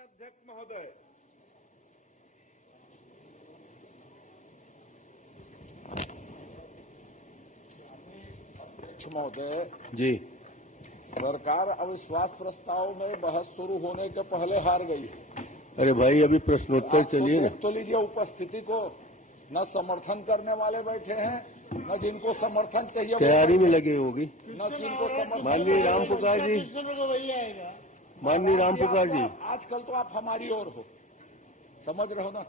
अध्यक्ष महोदय, जी सरकार अविश्वास प्रस्ताव में बहस शुरू होने के पहले हार गई है। अरे भाई अभी प्रश्नोत्तर चलिए ना। तो लीजिए उपस्थिति को, न समर्थन करने वाले बैठे हैं, न जिनको समर्थन चाहिए तैयारी में लगे होगी। न जिनको समर्थन। माननीय राम पुकार जी, माननीय राम पुकार जी, आजकल तो आप हमारी ओर हो, समझ रहे हो ना।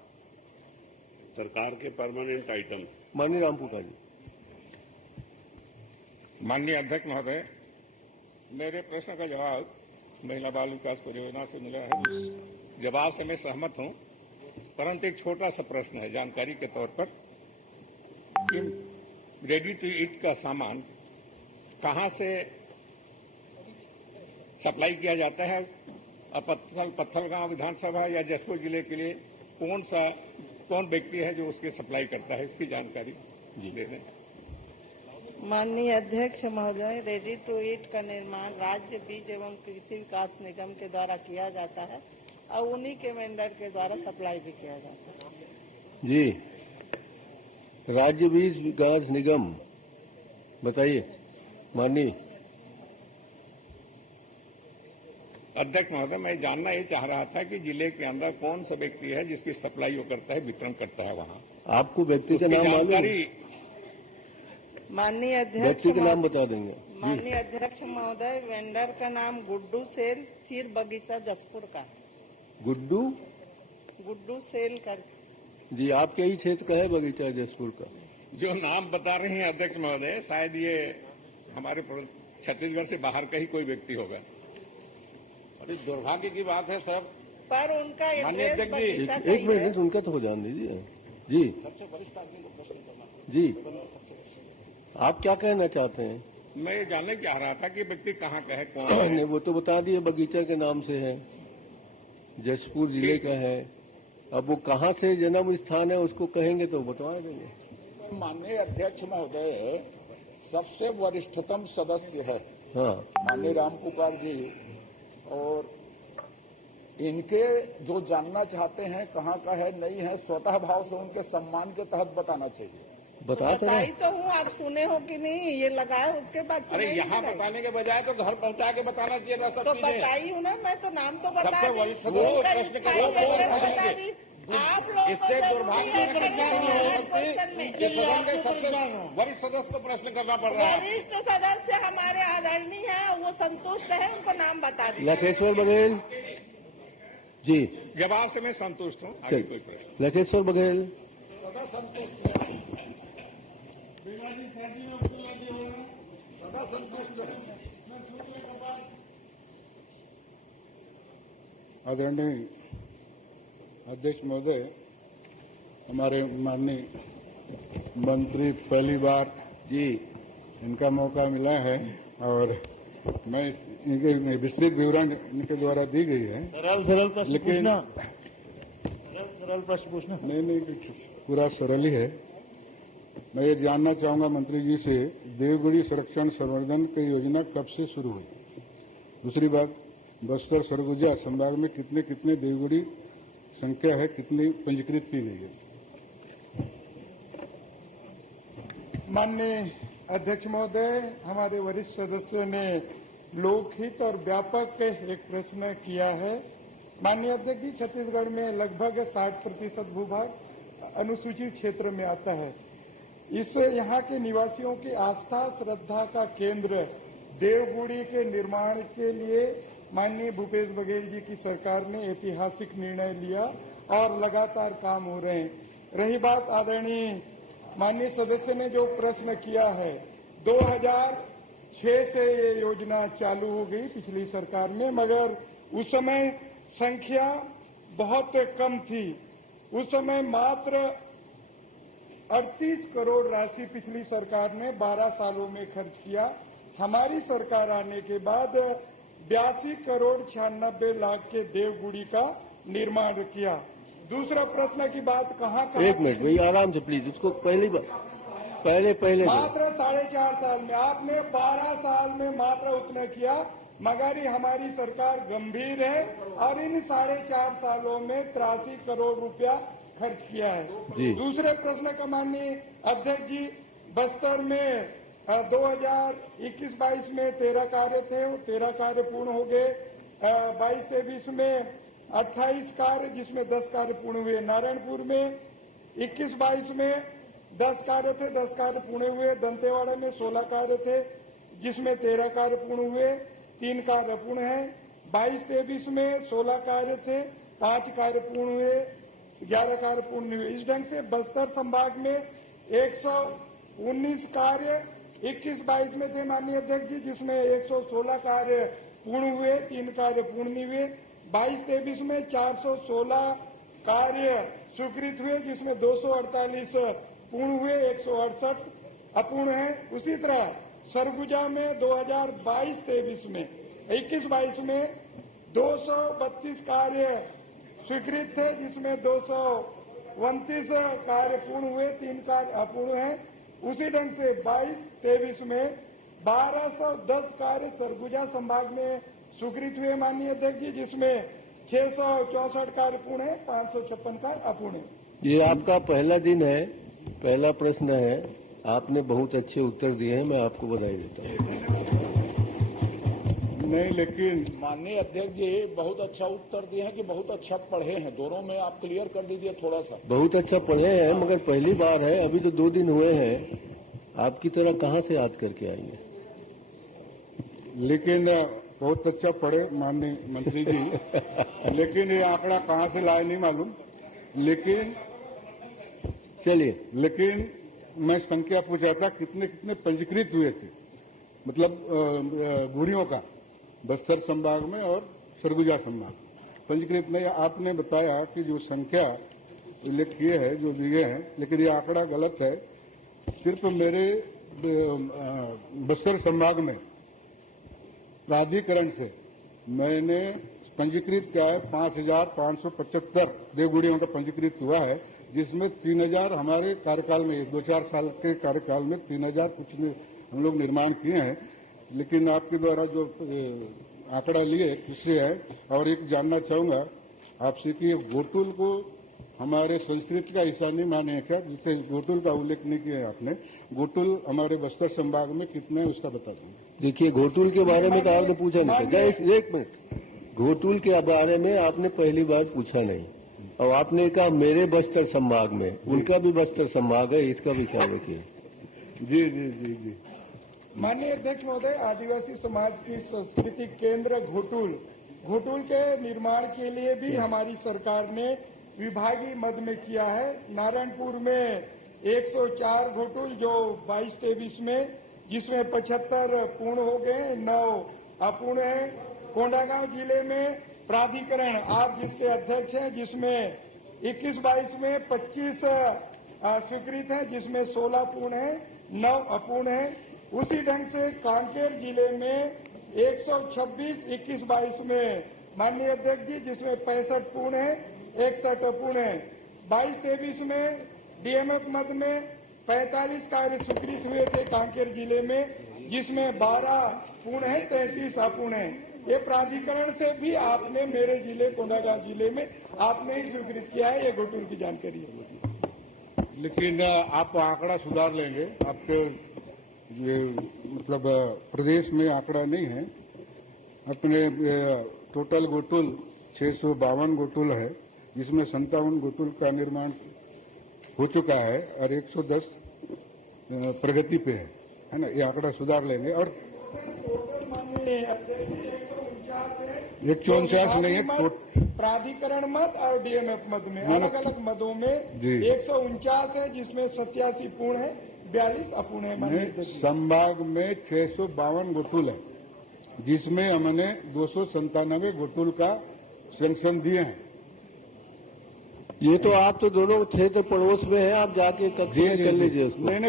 सरकार के परमानेंट आइटम। माननीय राम पुकार जी। माननीय अध्यक्ष महोदय, मेरे प्रश्न का जवाब महिला बाल विकास परियोजना से मिला है। जवाब से मैं सहमत हूं, परंतु एक छोटा सा प्रश्न है जानकारी के तौर पर कि रेडी टू ईट का सामान कहां से सप्लाई किया जाता है। पत्थलगांव विधानसभा या जसपुर जिले के लिए कौन व्यक्ति है जो उसकी सप्लाई करता है, इसकी जानकारी दे दें। माननीय अध्यक्ष महोदय, रेडी टू ईट का निर्माण राज्य बीज एवं कृषि विकास निगम के द्वारा किया जाता है और उन्हीं के वेंडर के द्वारा सप्लाई भी किया जाता है। जी, राज्य बीज विकास निगम, बताइए माननीय अध्यक्ष महोदय। मैं जानना ये चाह रहा था कि जिले के अंदर कौन सा व्यक्ति है जिसकी सप्लाई वो करता है, वितरण करता है वहाँ। आपको व्यक्ति का नाम मालूम है? माननीय अध्यक्ष, व्यक्ति का नाम बता देंगे। माननीय अध्यक्ष महोदय, वेंडर का नाम गुड्डू सेल, चीर बगीचा जसपुर का। गुड्डू सेल कर। जी, आपके ही क्षेत्र का है बगीचा जसपुर का? जो नाम बता रहे हैं अध्यक्ष महोदय, शायद ये हमारे छत्तीसगढ़ से बाहर का ही कोई व्यक्ति होगा। बड़ी दुर्भाग्य की बात है सर। पर उनका माननीय अध्यक्ष जी, एक मिनट उनका तो हो जान दीजिए। जी सबसे वरिष्ठ आदमी को प्रश्न करना। जी, आप क्या कहना चाहते हैं? मैं ये जानने चाह रहा था कि व्यक्ति कहाँ का है, कौन है। नहीं, वो तो बता दिए बगीचा के नाम से है, जसपुर जिले का है। अब वो कहाँ से जन्म स्थान है उसको कहेंगे तो बता देंगे। माननीय अध्यक्ष महोदय, सबसे वरिष्ठतम सदस्य है हाँ, माननीय राम पुकार जी, और इनके जो जानना चाहते हैं कहाँ का है नहीं है, स्वतः भाव से उनके सम्मान के तहत बताना चाहिए। बताते बताई हैं। तो हूँ, आप सुने हो कि नहीं, ये लगाए उसके बाद। अरे यहाँ बताने के बजाय तो घर पहुँचा के बताना चाहिए था। सब तो चीजें बताई हूँ ना, मैं तो नाम तो बता सबसे दी। वरिष्ठ उनका प्रश्न स्थायी वो एड्रेस करेंगे। बता दी। आप लोग इससे दुर्भाग्य है कि सदन के सबसे वरिष्ठ सदस्य को प्रश्न करना पड़ रहा है। वरिष्ठ सदस्य हमारे आदरणीय है, वो संतुष्ट है, उनको नाम बता दी। लखेश्वर बघेल जी। जवाब से मैं संतुष्ट हूँ। आगे कोई प्रश्न? लखेश्वर बघेल। सदा संतुष्ट है, सदा संतुष्ट है। आदरणीय अध्यक्ष महोदय, हमारे माननीय मंत्री पहली बार जी, इनका मौका मिला है और मैं इनके विस्तृत विवरण इनके द्वारा दी गई है। सरल प्रश्न लेकिन पूछना, सरल प्रश्न पूछना। नहीं, पूरा सरल ही है। मैं ये जानना चाहूंगा मंत्री जी से, देवगुड़ी संरक्षण संवर्धन की योजना कब से शुरू हुई? दूसरी बात, बस्तर सरगुजा संभाग में कितने कितने देवगुड़ी संख्या है, कितनी पंजीकृत की गई है? माननीय अध्यक्ष महोदय, हमारे वरिष्ठ सदस्य ने लोकहित और व्यापक एक प्रश्न किया है। माननीय अध्यक्ष जी, छत्तीसगढ़ में लगभग 60% भूभाग अनुसूचित क्षेत्र में आता है। इस यहाँ के निवासियों की आस्था श्रद्धा का केंद्र देवगुड़ी के निर्माण के लिए माननीय भूपेश बघेल जी की सरकार ने ऐतिहासिक निर्णय लिया और लगातार काम हो रहे हैं। रही बात आदरणीय माननीय सदस्य ने जो प्रश्न किया है, 2006 से ये योजना चालू हो गई पिछली सरकार में, मगर उस समय संख्या बहुत कम थी। उस समय मात्र 38 करोड़ राशि पिछली सरकार ने 12 सालों में खर्च किया। हमारी सरकार आने के बाद 82 करोड़ 96 लाख के देवगुड़ी का निर्माण किया। दूसरा प्रश्न की बात कहाँ एक मिनट भैया, आराम से प्लीज। उसको पहले मात्र 4.5 साल में, आपने 12 साल में मात्र उतना किया मगर ही हमारी सरकार गंभीर है और इन 4.5 सालों में 83 करोड़ रुपया खर्च किया है। दूसरे प्रश्न का माननीय अध्यक्ष जी, बस्तर में 2021-22 में 13 कार्य थे, वो 13 कार्य पूर्ण हो गए। 22-23 में 28 कार्य, जिसमें 10 कार्य पूर्ण हुए। नारायणपुर में 21-22 में 10 कार्य थे, 10 कार्य पूर्ण हुए। दंतेवाड़ा में 16 कार्य थे, जिसमें 13 कार्य पूर्ण हुए, 3 कार्य पूर्ण है। 22-23 में 16 कार्य थे, 5 कार्य पूर्ण हुए, 11 कार्य पूर्ण हुए। इस ढंग से बस्तर संभाग में 119 कार्य 21-22 में थे माननीय अध्यक्ष जी, जिसमें 116 कार्य पूर्ण हुए, 3 कार्य पूर्ण नहीं हुए। 22-23 में 416 कार्य स्वीकृत हुए, जिसमें 248 पूर्ण हुए, 168 अपूर्ण है। उसी तरह सरगुजा में 2022-23 में 21-22 में 232 कार्य स्वीकृत थे, जिसमें 229 कार्य पूर्ण हुए, 3 कार्य अपूर्ण है। उसी ढंग से 22-23 में 1210 कार्य सरगुजा संभाग में स्वीकृत हुए माननीय अध्यक्ष जी, जिसमें 664 कार्य पूर्ण है, 556 कार्य अपूर्ण है। ये आपका पहला दिन है, पहला प्रश्न है, आपने बहुत अच्छे उत्तर दिए हैं, मैं आपको बधाई देता हूँ। नहीं, लेकिन माननीय अध्यक्ष जी बहुत अच्छा उत्तर दिए हैं कि बहुत अच्छा पढ़े हैं, दोनों में आप क्लियर कर दीजिए थोड़ा सा। बहुत अच्छा पढ़े हैं, मगर पहली बार है, अभी तो 2 दिन हुए हैं, आपकी तरह कहाँ से याद करके आएंगे। लेकिन बहुत अच्छा पढ़े माननीय मंत्री जी, लेकिन ये आंकड़ा कहाँ से लाए नहीं मालूम। लेकिन चलिए, लेकिन मैं संख्या पूछा था कितने कितने पंजीकृत हुए थे, मतलब गुड़ियों का बस्तर संभाग में और सरगुजा संभाग पंजीकृत में। आपने बताया कि जो संख्या उल्लेख किए है, जो दिए हैं, लेकिन ये आंकड़ा गलत है। सिर्फ मेरे बस्तर संभाग में प्राधिकरण से मैंने पंजीकृत किया है 5,575 देवगुड़ियों का पंजीकृत हुआ है, जिसमें 3,000 हमारे कार्यकाल में 2-4 साल के कार्यकाल में 3,000 कुछ हम लोग निर्माण किए हैं। लेकिन आपके द्वारा जो आंकड़ा लिए किससे है, और एक जानना चाहूंगा आपसे कि गोटुल को हमारे संस्कृति का हिस्सा नहीं माने क्या, जिससे गोटुल का उल्लेख नहीं किया आपने। गोटुल हमारे बस्तर संभाग में कितने, उसका बता देंगे। देखिए, घोटुल के बारे में तो आपने पूछा नहीं था। एक मिनट, घोटुल के बारे में आपने पहली बार पूछा नहीं, और आपने कहा मेरे बस्तर संभाग में, उनका भी बस्तर संभाग है, इसका भी ख्याल रखिए। जी जी जी जी। माननीय अध्यक्ष महोदय, आदिवासी समाज की सांस्कृतिक केंद्र घोटुल के निर्माण के लिए भी हमारी सरकार ने विभागीय मद में किया है। नारायणपुर में 104 घोटुल जो 22-23 में, जिसमें 75 पूर्ण हो गए, 9 अपूर्ण है। कोंडागांव जिले में प्राधिकरण आप जिसके अध्यक्ष हैं, जिसमें 21-22 में 25 स्वीकृत है, जिसमें 16 पूर्ण है, 9 अपूर्ण है। उसी ढंग से कांकेर जिले में 126 21-22 में माननीय अध्यक्ष जी, जिसमें 65 पूर्ण है, 61 अपूर्ण है। 22-23 में डीएमएफ मद में 45 कार्य स्वीकृत हुए थे कांकेर जिले में, जिसमें 12 पूर्ण है, 33 अपूर्ण है। ये प्राधिकरण से भी आपने मेरे जिले कोंडागांव जिले में आपने ही स्वीकृत किया है, ये घोटुल की जानकारी है। लेकिन आप आंकड़ा सुधार लेंगे, आपके ये मतलब प्रदेश में आंकड़ा नहीं है। अपने टोटल गोटुल 652 गोटुल है, जिसमें 57 गोटुल का निर्माण हो चुका है और 110 प्रगति पे है ना। ये आंकड़ा सुधार लेंगे। और 149 नहीं है, प्राधिकरण मद और डीएमएफ मद में अलग अलग मदों में 149 है, जिसमें 87 पूर्ण है, 42 अपूर्ण है। संभाग में 652 गोटुल है, जिसमें हमने 297 गोटुल का सैंक्शन दिए हैं। ये तो आप तो दोनों क्षेत्र पड़ोस में हैं, आप जाके तस्वीर कर लीजिए उसको। नहीं,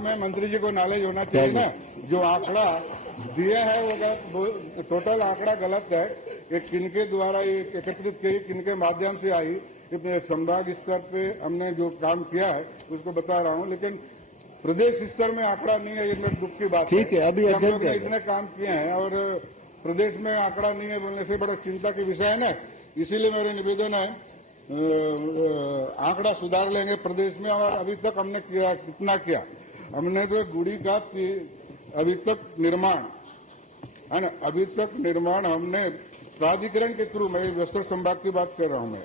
में मंत्री जी को नॉलेज होना चाहिए ना। जो आंकड़ा दिए है वो टोटल आंकड़ा गलत है। ये किनके द्वारा ये एकत्रित की, किनके माध्यम से आई, संभाग स्तर पे हमने जो काम किया है उसको बता रहा हूँ, लेकिन प्रदेश स्तर में आंकड़ा नहीं है। ये मेरे दुख की बात ठीक है, अभी हम लोग ने इतने काम किए हैं और प्रदेश में आंकड़ा नहीं है बोलने से बड़ा चिंता के विषय है ना, इसीलिए मेरे निवेदन है आंकड़ा सुधार लेंगे प्रदेश में। और अभी तक हमने किया कितना किया, हमने जो गुड़ी का अभी तक निर्माण है ना, अभी तक निर्माण हमने प्राधिकरण के थ्रू, मैं बस्तर संभाग की बात कर रहा हूं मैं,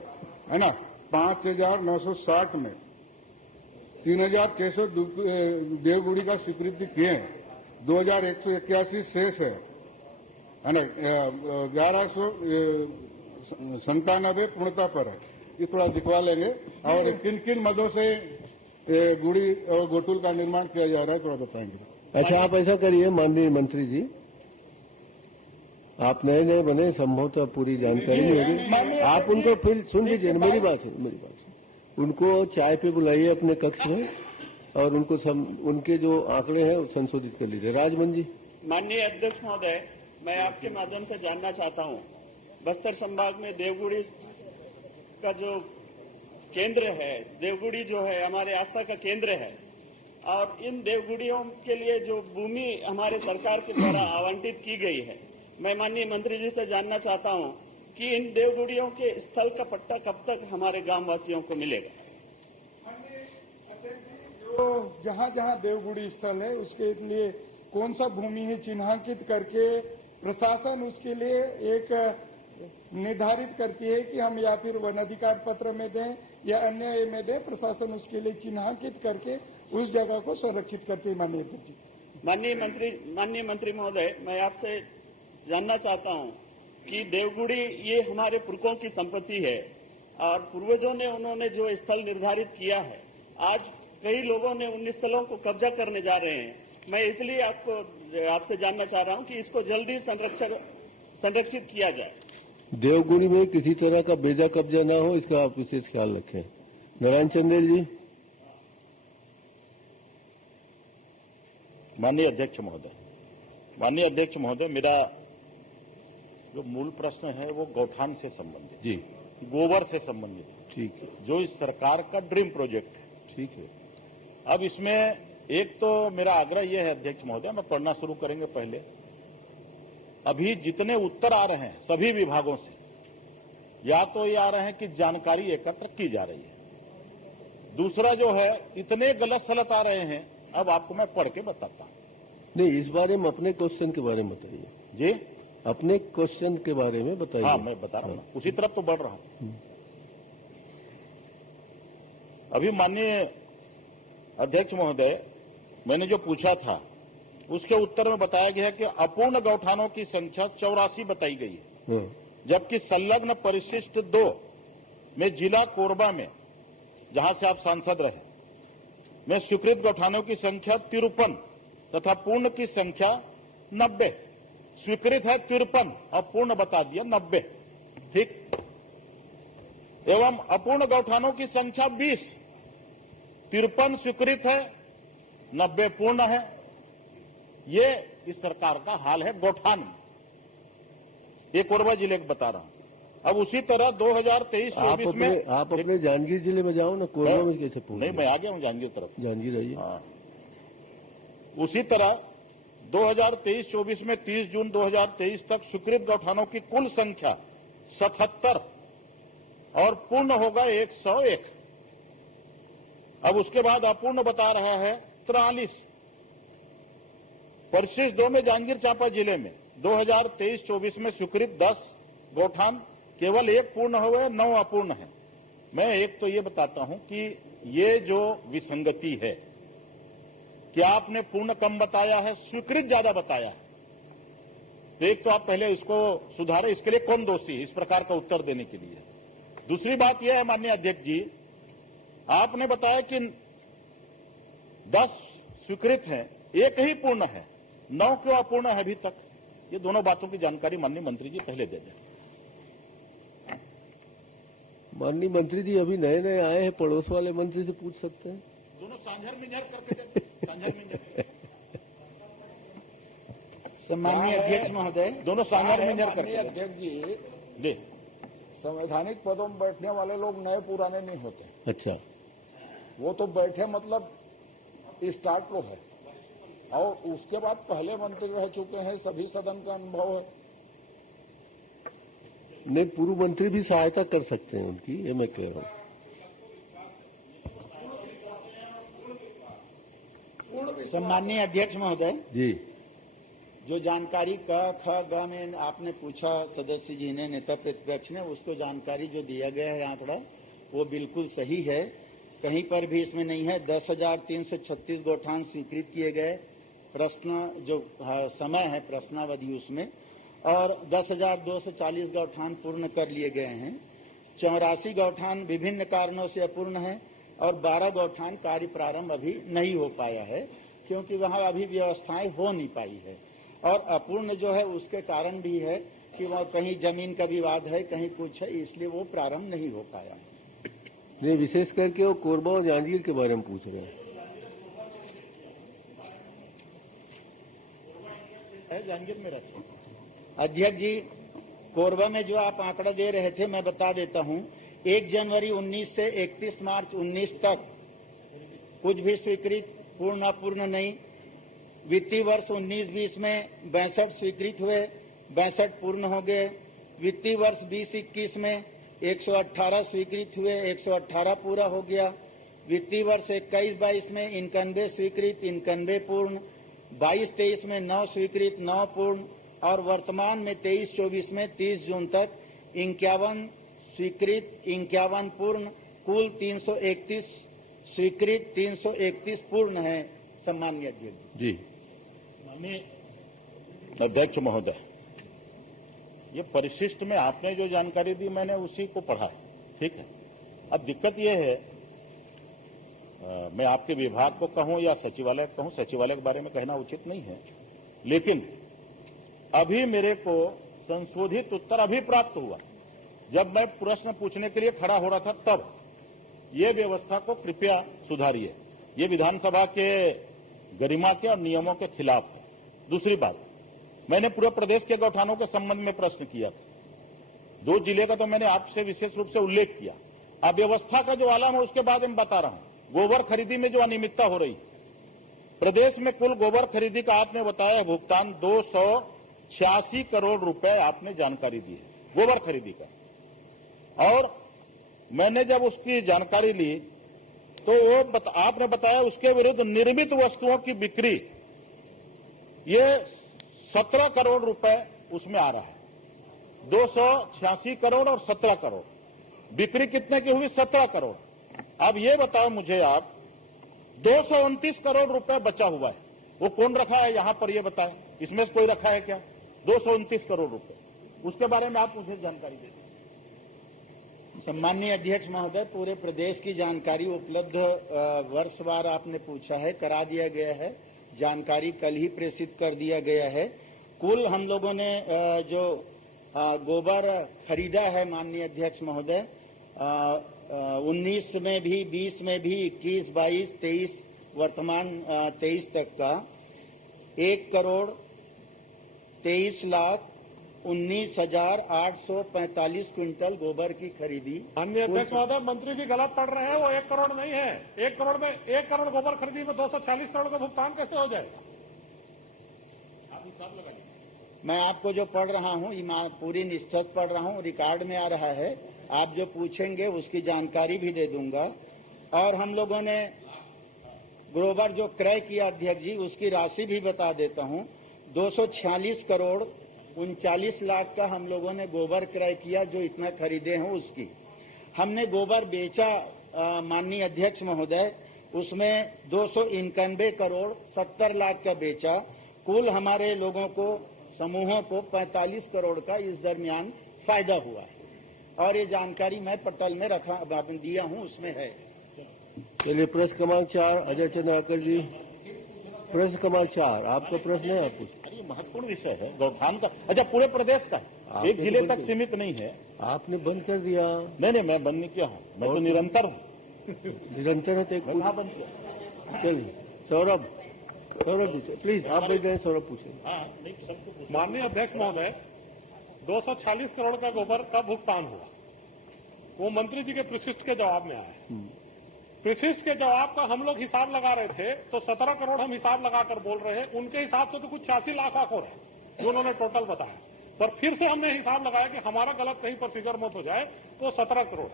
है ना, 5,960 में 3,600 देवगुड़ी का स्वीकृति किए हैं, 2,181 शेष है ना, 1,197 पूर्णता पर है। ये थोड़ा दिखवा लेंगे। और किन किन मदों से गुड़ी और गोटुल का निर्माण किया जा रहा है थोड़ा बताएंगे। अच्छा, आप ऐसा करिए माननीय मंत्री जी, आप नए नए बने, संभवतः पूरी जानकारी नहीं होगी, आप उनको फिर सुन लीजिए, मेरी बात सुन, उनको चाय पे बुलाइए अपने कक्ष में और उनको उनके जो आंकड़े हैं संशोधित कर लीजिए। राजमन जी। माननीय अध्यक्ष महोदय, मैं आपके माध्यम से जानना चाहता हूं, बस्तर संभाग में देवगुड़ी का जो केंद्र है, देवगुड़ी जो है हमारे आस्था का केंद्र है, और इन देवगुड़ियों के लिए जो भूमि हमारे सरकार के द्वारा आवंटित की गई है, मैं माननीय मंत्री जी से जानना चाहता हूं कि इन देवगुड़ियों के स्थल का पट्टा कब तक हमारे गांव वासियों को मिलेगा। तो जहां जहां देवगुड़ी स्थल है उसके लिए कौन सा भूमि है चिन्हांकित करके प्रशासन उसके लिए एक निर्धारित करती है कि हम या फिर वन अधिकार पत्र में दें या अन्य में दें, प्रशासन उसके लिए चिन्हांकित करके उस जगह को संरक्षित करते हैं। माननीय मंत्री महोदय, मैं आपसे जानना चाहता हूं कि देवगुड़ी ये हमारे पुरखों की संपत्ति है और पूर्वजों ने उन्होंने जो स्थल निर्धारित किया है, आज कई लोगों ने उन स्थलों को कब्जा करने जा रहे हैं। मैं इसलिए आपसे जानना चाह रहा हूं कि इसको जल्दी संरक्षित किया जाए। देवगुड़ी में किसी तरह का बेजा कब्जा ना हो, इसका आप विशेष ख्याल रखें। नारायण चंदेल जी। माननीय अध्यक्ष महोदय, मेरा जो मूल प्रश्न है वो गौठान से संबंधित जी, गोबर से संबंधित, ठीक है, जो इस सरकार का ड्रीम प्रोजेक्ट है। ठीक है। अब इसमें एक तो मेरा आग्रह यह है अध्यक्ष महोदय, मैं पढ़ना शुरू करेंगे पहले, अभी जितने उत्तर आ रहे हैं सभी विभागों से, या तो ये आ रहे हैं कि जानकारी एकत्र की जा रही है, दूसरा जो है इतने गलत सलत आ रहे हैं, अब आपको मैं पढ़ के बताता हूं। नहीं, इस बारे में अपने क्वेश्चन के बारे में बताइए जी, अपने क्वेश्चन के बारे में बताइए। हाँ, मैं बता रहा हूं, उसी तरफ तो बढ़ रहा हूं। अभी माननीय अध्यक्ष महोदय, मैंने जो पूछा था उसके उत्तर में बताया गया कि अपूर्ण गौठानों की संख्या 84 बताई गई है, जबकि संलग्न परिशिष्ट 2 में जिला कोरबा में, जहां से आप सांसद रहे, में स्वीकृत गौठानों की संख्या 53 तथा पूर्ण की संख्या 90। स्वीकृत है 53 और पूर्ण बता दिया 90, ठीक। एवं अपूर्ण गौठानों की संख्या 20, 53 स्वीकृत है, 90 पूर्ण है। ये इस सरकार का हाल है गौठान में। ये कोरबा जिले को बता रहा हूं। अब उसी तरह 2023-24 में आप अपने जांजगीर जिले में जाओ ना, कोरबा में कैसे पूछ? नहीं, मैं आ गया हूं जांजगीर तरफ। जांजगीर आइए। हाँ, उसी तरह 2023-24 में 30 जून 2023 तक स्वीकृत गौठानों की कुल संख्या 77 और पूर्ण होगा 101। अब उसके बाद अपूर्ण बता रहा है 43। परिशिष्ट 2 में जांजगीर चांपा जिले में 2023-24 में स्वीकृत 10 गौठान, केवल 1 पूर्ण हुए, 9 अपूर्ण है। मैं एक तो ये बताता हूं कि ये जो विसंगति है, कि आपने पूर्ण कम बताया है, स्वीकृत ज्यादा बताया है, तो एक तो आप पहले इसको सुधारें। इसके लिए कौन दोषी है इस प्रकार का उत्तर देने के लिए? दूसरी बात यह है माननीय अध्यक्ष जी, आपने बताया कि 10 स्वीकृत हैं, 1 ही पूर्ण है, 9 क्यों अपूर्ण है अभी तक? ये दोनों बातों की जानकारी माननीय मंत्री जी पहले दे दें। माननीय मंत्री जी अभी नए नए आए हैं, पड़ोस वाले मंत्री से पूछ सकते हैं। दोनों सांझर मिंझर करके देते, सांझर मिंझर। सम्माननीय अध्यक्ष महोदय, दोनों सांझर मिंझर करके देते। अध्यक्ष जी, जी, संवैधानिक पदों में बैठने वाले लोग नए पुराने नहीं होते। अच्छा, वो तो बैठे मतलब स्टार्ट है, और उसके बाद पहले मंत्री रह चुके हैं, सभी सदन का अनुभव है, नहीं, पूर्व मंत्री भी सहायता कर सकते हैं उनकी, ये मैं कह रहा हूँ। सम्माननीय अध्यक्ष महोदय, जी, जो जानकारी क ख ग में आपने पूछा सदस्य जी ने, नेता प्रतिपक्ष ने, उसको जानकारी जो दिया गया है आंकड़ा वो बिल्कुल सही है। कहीं पर भी इसमें नहीं है। 10,336 गौठान स्वीकृत किए गए, प्रश्न जो समय है प्रश्नावधि उसमें, और 10,240 गौठान पूर्ण कर लिए गए हैं। 84 गौठान विभिन्न कारणों से अपूर्ण है और 12 गौठान कार्य प्रारंभ अभी नहीं हो पाया है, क्योंकि वहां अभी व्यवस्थाएं हो नहीं पाई है। और अपूर्ण जो है उसके कारण भी है कि वह कहीं जमीन का विवाद है, कहीं कुछ है, इसलिए वो प्रारंभ नहीं हो पाया। नहीं, विशेष करके वो कोरबा और जांजगीर के बारे में पूछ रहे हैं। जांजगीर में रहते अध्यक्ष जी, कोरबा में जो आप आंकड़ा दे रहे थे मैं बता देता हूं। 1 जनवरी 19 से 31 मार्च 19 तक कुछ भी स्वीकृत पूर्ण अपूर्ण नहीं। वित्तीय वर्ष 19-20 में 62 स्वीकृत हुए, 62 पूर्ण हो गए। वित्तीय वर्ष 20-21 में 118 स्वीकृत हुए, 118 पूरा हो गया। वित्तीय वर्ष 21-22 में 91 स्वीकृत, 91 पूर्ण। 22-23 में 9 स्वीकृत, 9 पूर्ण। और वर्तमान में 23-24 में 30 जून तक 51 स्वीकृत, 51 पूर्ण। कुल 331 स्वीकृत, 331 पूर्ण है। सम्माननीय अध्यक्ष जी। माननीय अध्यक्ष महोदय, ये परिशिष्ट में आपने जो जानकारी दी मैंने उसी को पढ़ा है, ठीक है। अब दिक्कत ये है, मैं आपके विभाग को कहूं या सचिवालय को कहूं, सचिवालय के बारे में कहना उचित नहीं है, लेकिन अभी मेरे को संशोधित उत्तर अभी प्राप्त हुआ। जब मैं प्रश्न पूछने के लिए खड़ा हो रहा था तब ये व्यवस्था को कृपया सुधारिए, ये विधानसभा के गरिमा के और नियमों के खिलाफ है। दूसरी बात, मैंने पूरे प्रदेश के गौठानों के संबंध में प्रश्न किया था। 2 जिले का तो मैंने आपसे विशेष रूप से उल्लेख किया। अव्यवस्था का जो आलम है उसके बारे में बता रहा हूं। गोबर खरीदी में जो अनियमितता हो रही, प्रदेश में कुल गोबर खरीदी का आपने बताया भुगतान 286 करोड़ रुपए आपने जानकारी दी है गोबर खरीदी का। और मैंने जब उसकी जानकारी ली तो वो आपने बताया उसके विरुद्ध निर्मित वस्तुओं की बिक्री, ये 17 करोड़ रुपए उसमें आ रहा है। 286 करोड़ और 17 करोड़, बिक्री कितने की हुई? 17 करोड़। अब ये बताओ मुझे आप, 229 करोड़ रुपए बचा हुआ है, वो कौन रखा है यहां पर, ये बताएं। इसमें से कोई रखा है क्या? 229 करोड़ रुपए, उसके बारे में आप मुझे जानकारी दे दें। सम्माननीय अध्यक्ष महोदय, पूरे प्रदेश की जानकारी उपलब्ध वर्षवार आपने पूछा है, करा दिया गया है। जानकारी कल ही प्रेषित कर दिया गया है। कुल हम लोगों ने जो गोबर खरीदा है माननीय अध्यक्ष महोदय, 19 में भी, 20 में भी, 21, 22, 23, वर्तमान 23 तक का 1,23,19,845 क्विंटल गोबर की खरीदी। माननीय अध्यक्ष महोदय, मंत्री जी गलत पढ़ रहे हैं, वो 1 करोड़ नहीं है। 1 करोड़ में 1 करोड़ गोबर खरीदी में 246 करोड़ का भुगतान कैसे हो जाएगा? आप हिसाब लगा लीजिए। मैं आपको जो पढ़ रहा हूं, पूरी निष्ठा पढ़ रहा हूं, रिकॉर्ड में आ रहा है। आप जो पूछेंगे उसकी जानकारी भी दे दूंगा। और हम लोगों ने गोबर जो क्रय किया अध्यक्ष जी, उसकी राशि भी बता देता हूं। 246 करोड़ 39 लाख का हम लोगों ने गोबर क्रय किया, जो इतना खरीदे हैं उसकी। हमने गोबर बेचा माननीय अध्यक्ष महोदय, उसमें 291 करोड़ 70 लाख का बेचा। कुल हमारे लोगों को, समूहों को 45 करोड़ का इस दरमियान फायदा हुआ है। और ये जानकारी मैं पटल में दिया हूं, उसमें है। चलिए, प्रश्न क्रमांक 4 अजय चंद्राकर जी। प्रश्न क्रमांक 4 आपका प्रश्न है, आप पूछ। अरे महत्वपूर्ण विषय है गौठान का। अच्छा, पूरे प्रदेश का है, एक जिले तक सीमित नहीं है। आपने बंद कर दिया। नहीं, मैं बंद नहीं किया हूँ, मैं तो निरंतर हूँ। निरंतर है तो कहाँ बंद किया? चलिए, सौरभ पूछे प्लीज। आप बैठ गए, सौरभ पूछे। माननीय अध्यक्ष महोदय, 246 करोड़ का गोबर का भुगतान हुआ, वो मंत्री जी के प्रशिष्ट के जवाब में आया है। प्रशिष्ट के जवाब का हम लोग हिसाब लगा रहे थे तो 17 करोड़ हम हिसाब लगाकर बोल रहे हैं, उनके हिसाब से तो कुछ 86 लाख हो रहे हैं जो उन्होंने टोटल बताया। पर फिर से हमने हिसाब लगाया कि हमारा गलत कहीं पर फिगर मत हो जाए, तो 17 करोड़।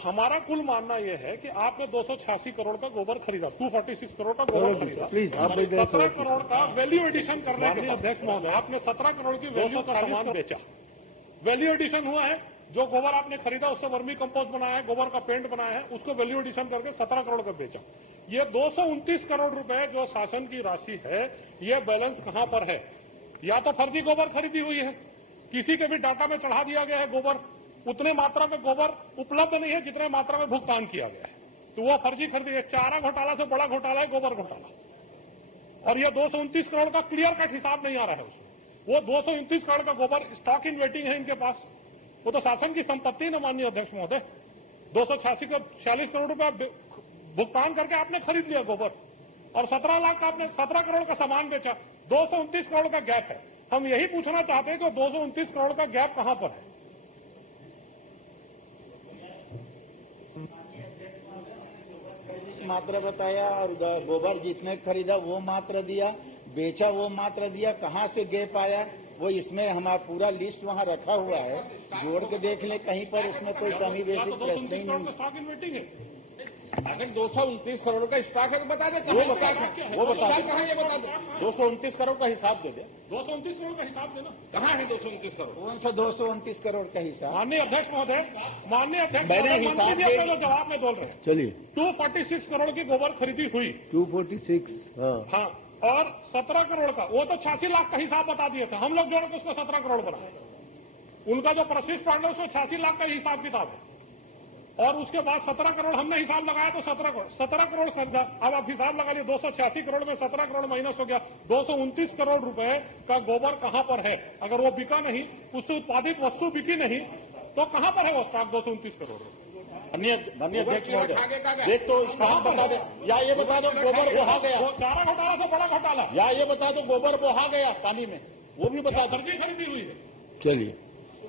हमारा कुल मानना यह है कि आपने 286 करोड़ का गोबर खरीदा, 246 करोड़ का गोबर खरीदा, प्लीज आप 17 करोड़ का वैल्यू एडिशन करने के लिए अध्यक्ष महोदय आपने 17 करोड़ की वैल्यू का सामान बेचा। वैल्यू एडिशन हुआ है, जो गोबर आपने खरीदा उससे वर्मी कंपोस्ट बनाया है, गोबर का पेंट बनाया है, उसको वैल्यू एडिशन करके 17 करोड़ का बेचा। ये 229 करोड़ रुपए जो शासन की राशि है, ये बैलेंस कहां पर है? या तो फर्जी गोबर खरीदी हुई है, किसी के भी डाटा में चढ़ा दिया गया है गोबर, उतने मात्रा में गोबर उपलब्ध नहीं है जितने मात्रा में भुगतान किया गया है, तो वो फर्जी खरीदी है। चारा घोटाला से बड़ा घोटाला है गोबर घोटाला। और ये 229 करोड़ का क्लियर कट हिसाब नहीं आ रहा है उसमें। वो 229 करोड़ का गोबर स्टॉक इन वेटिंग है इनके पास, वो तो शासन की संपत्ति है ना माननीय अध्यक्ष महोदय। 246 करोड़ रुपया भुगतान करके आपने खरीद लिया गोबर, और 17 लाख का आपने 17 करोड़ का सामान बेचा। 229 करोड़ का गैप है। हम यही पूछना चाहते हैं कि 229 करोड़ का गैप कहां पर है? मात्रा बताया और गोबर जिसने खरीदा वो मात्रा दिया, बेचा वो मात्रा दिया, कहाँ से गैप आया वो इसमें हमारा पूरा लिस्ट वहाँ रखा हुआ है, जोड़ के देख ले कहीं पर उसमें कोई कमी बेसिक प्रश्न ही नहीं। स्टॉक इन वेटिंग है। अगर 229 करोड़ का स्टॉक है तो बता दे, वो बता दे कहाँ, ये बता दो। 229 करोड़ का हिसाब दे दे। 229 करोड़ का हिसाब देना कहाँ है 229 करोड़? कौन सा 229 करोड़ का हिसाब? माननीय अध्यक्ष महोदय, माननीय अध्यक्ष मैंने महोदय, हिसाब मंत्री जी अपने जवाब में बोल रहे हैं। चलिए 246 करोड़ की गोबर खरीदी हुई, 246 हाँ, और 17 करोड़ का, वो तो 86 लाख का हिसाब बता दिए थे हम लोग, जोड़ के उसको 17 करोड़ बनाए। उनका जो प्रशिष्ट फंड है उसमें 86 लाख का हिसाब किताब है, और उसके बाद 17 करोड़ हमने हिसाब लगाया तो 17 करोड़ खरीदा। अब आप हिसाब लगा लिए, 286 करोड़ में 17 करोड़ माइनस हो गया, 229 करोड़ रुपए का गोबर कहां पर है? अगर वो बिका नहीं, उससे उत्पादित वस्तु बिकी नहीं, तो कहां पर है वो स्टॉक 229 करोड़? माननीय अध्यक्ष महोदय, देख तो स्टॉक बता दे, या ये बता दो गोबर बहा गया, चारा घोटाला से बड़ा घोटाला, या ये बता दो गोबर बहा गया पानी में, वो भी बता दो। फर्जी खरीदी हुई है। चलिए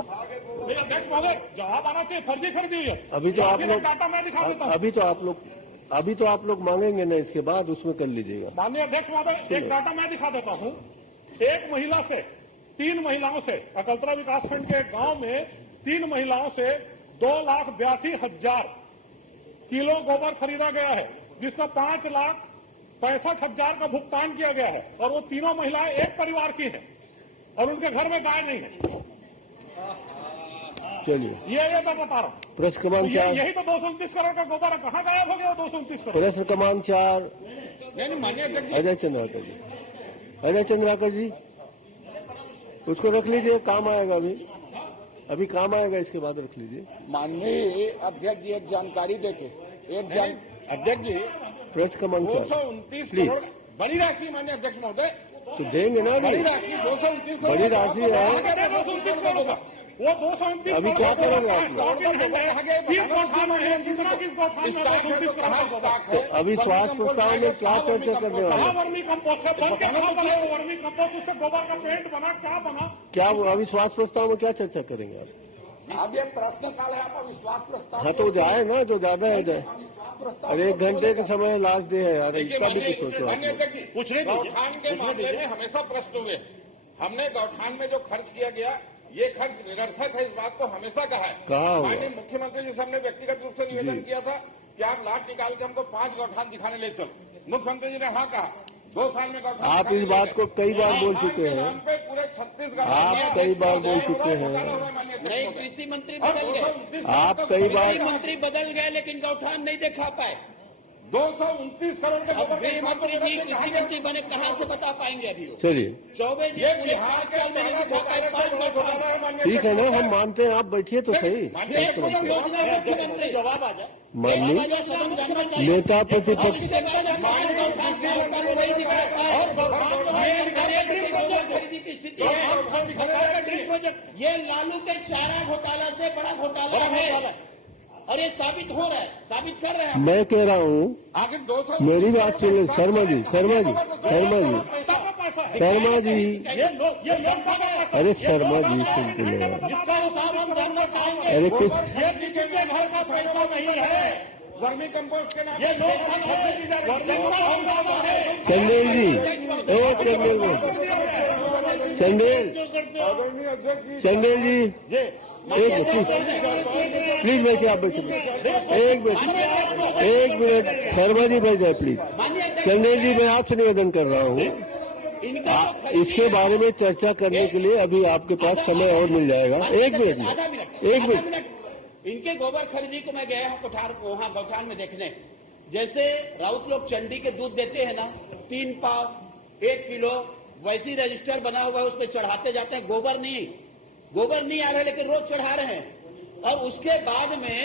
अध्यक्ष महोदय, जवाब आना चाहिए, फर्जी खरीदी हुई है। अभी तो आप लोग डाटा मैं दिखा देता हूँ। अभी तो आप लोग मांगेंगे ना, इसके बाद उसमें कर लीजिएगा। माननीय अध्यक्ष महोदय, एक डाटा मैं दिखा देता हूँ। एक महिला से 3 महिलाओं से, अकलतरा विकासखंड के गांव में 3 महिलाओं से 2,82,000 किलो गोबर खरीदा गया है, जिसका 5,65,000 का भुगतान किया गया है, और वो तीनों महिलाएं एक परिवार की हैं, और उनके घर में गाय नहीं है। चलिए ये मैं बता रहा हूँ। प्रश्न क्रमांक 4, यही तो 229 करोड़ का गोबर है, कहाँ गायब हो गया 229 करोड़? प्रश्न क्रमांक 4 अजय चंद्राकर जी, अजय चंद्राकर जी, उसको रख लीजिए, काम आएगा, अभी काम आएगा, इसके बाद रख लीजिए। माननीय अध्यक्ष जी एक जानकारी देके, अध्यक्ष जी प्रश्न क्रमांक 229 प्लीज। करोड़ बड़ी राशि, माननीय अध्यक्ष महोदय, तो देंगे ना, बड़ी राशि 229 करोड़, बड़ी राशि है। 229 करोड़ का वो 229 अभी क्या करोगे आप लोग? तो अभी स्वास्थ्य प्रस्ताव में क्या चर्चा करने वाले हैं? वर्मी कंपोस्ट है, बन के वर्मी कंपोस्ट, उससे गोबर का पेंट बना, क्या बना? क्या अभी स्वास्थ्य प्रस्ताव में क्या चर्चा करेंगे आप? अब ये प्रश्न काल है, आप विश्वास प्रस्ताव। हाँ तो जाए ना, जो ज्यादा है जाए। अरे 1 घंटे के समय लास्ट डे है यार, इसका भी कुछ सोचो आप लोग। पूछने गौठान के मामले में हमेशा प्रश्न हुए। हमने गौठान में जो खर्च किया गया, ये खर्च निरर्थक है, इस बात को हमेशा कहा है। कहा हुआ? माननीय मुख्यमंत्री जी से हमने व्यक्तिगत रूप से निवेदन किया था कि आप लाट निकाल के हमको 5 गौठान दिखाने ले चलो। मुख्यमंत्री जी ने हाँ कहा। 2 साल में गौठान, आप इस बात को कई बार बोल चुके हैं, पूरे 36 आप कई बार बोल चुके हैं, नहीं, कृषि मंत्री बदल गए, आप कई बार मंत्री बदल गए, लेकिन गौठान नहीं दिखा पाए। 229 करोड़ के अब गृह मंत्री जी कृषि मंत्री बने, कहाँ से बता पाएंगे अभी? चलिए 24 पूरे 5 साल में नहीं दिखा पाए, 5 गौठान। ठीक है ना, हम मानते हैं, आप बैठिए तो सही। एक योजना मुख्यमंत्री जवाब आ जाए। माननीय नेता प्रतिपक्ष, ये लालू के चारा घोटाला से बड़ा घोटाला है, अरे साबित हो रहा है, साबित कर रहे हैं। मैं कह रहा हूँ, आखिर 200 मेरी बात सुनिए शर्मा जी, शर्मा जी, अरे शर्मा जी सुनते हैं, इसका हिसाब हम जानना चाहेंगे। अरे कुछ ये किसी के घर का पैसा नहीं है, वर्मी कंपोस्ट के नाम, ये लोग चंदेल जी, चंदेल जी, चंदेल आदरणीय अध्यक्ष जी, चंदेल जी एक प्लीज वैसे आप बैठिए एक मिनट शर्मा जी बैठ जाए प्लीज। चंदेल जी मैं आपसे निवेदन कर रहा हूँ इसके बारे में चर्चा करने के लिए अभी आपके पास समय और मिल जाएगा। एक मिनट इनके गोबर खरीदी को मैं गया हूँ कोठार वहाँ गौठान में देखने। जैसे राउत लोग चंडी के दूध देते हैं ना 3 पाव 1 किलो वैसी रजिस्टर बना हुआ है, उस पर चढ़ाते जाते हैं। गोबर नहीं आ रहा है लेकिन रोज चढ़ा रहे हैं। और उसके बाद में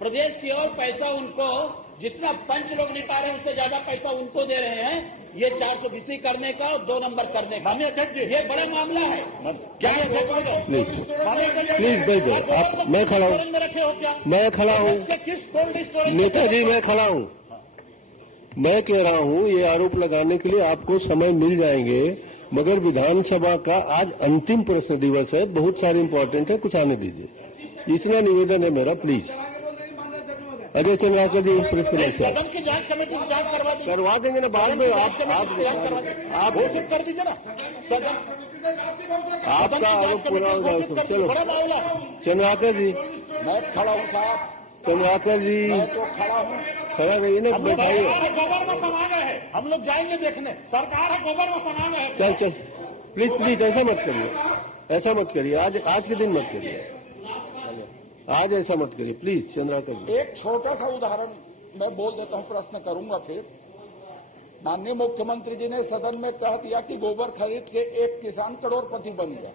प्रदेश की ओर पैसा उनको जितना पंच लोग नहीं पा रहे हैं उससे ज्यादा पैसा उनको दे रहे हैं। ये 420 करने का और 2 नंबर करने का ये बड़ा मामला है। क्या प्लीज बैठ जाओ आप। मैं खड़ा हूँ किस कोल्ड स्टोरेज नेताजी मैं खड़ा हूँ। मैं कह रहा हूँ ये आरोप लगाने के लिए आपको समय मिल जाएंगे, मगर विधानसभा का आज अंतिम प्रश्न दिवस है, बहुत सारे इम्पोर्टेंट है, कुछ आने दीजिए। इतना निवेदन है मेरा प्लीज। अजय चंद्राकर जी प्रश्न सदन की जांच कमेटी की जांच करवा देंगे ना बाद में। आप घोषित कर दीजिए ना सदन आपका आरोप पूरा हो जाए। चलो चंद्राकर जी मैं खड़ा हूँ साहब। चंद्राकर जी तो खड़ा हूँ। खड़ा नहीं ना बैठाइए। गोबर में समा गए हैं, हम लोग जाएंगे देखने। सरकार है गोबर में समा गए हैं। चल प्लीज ऐसा मत करिए आज के दिन मत करिए, आज ऐसा मत करिए प्लीज। चंद्राकर जी एक छोटा सा उदाहरण मैं बोल देता हूँ, प्रश्न करूंगा फिर। माननीय मुख्यमंत्री जी ने सदन में कह दिया कि गोबर खरीद के एक किसान करोड़पति बन गया।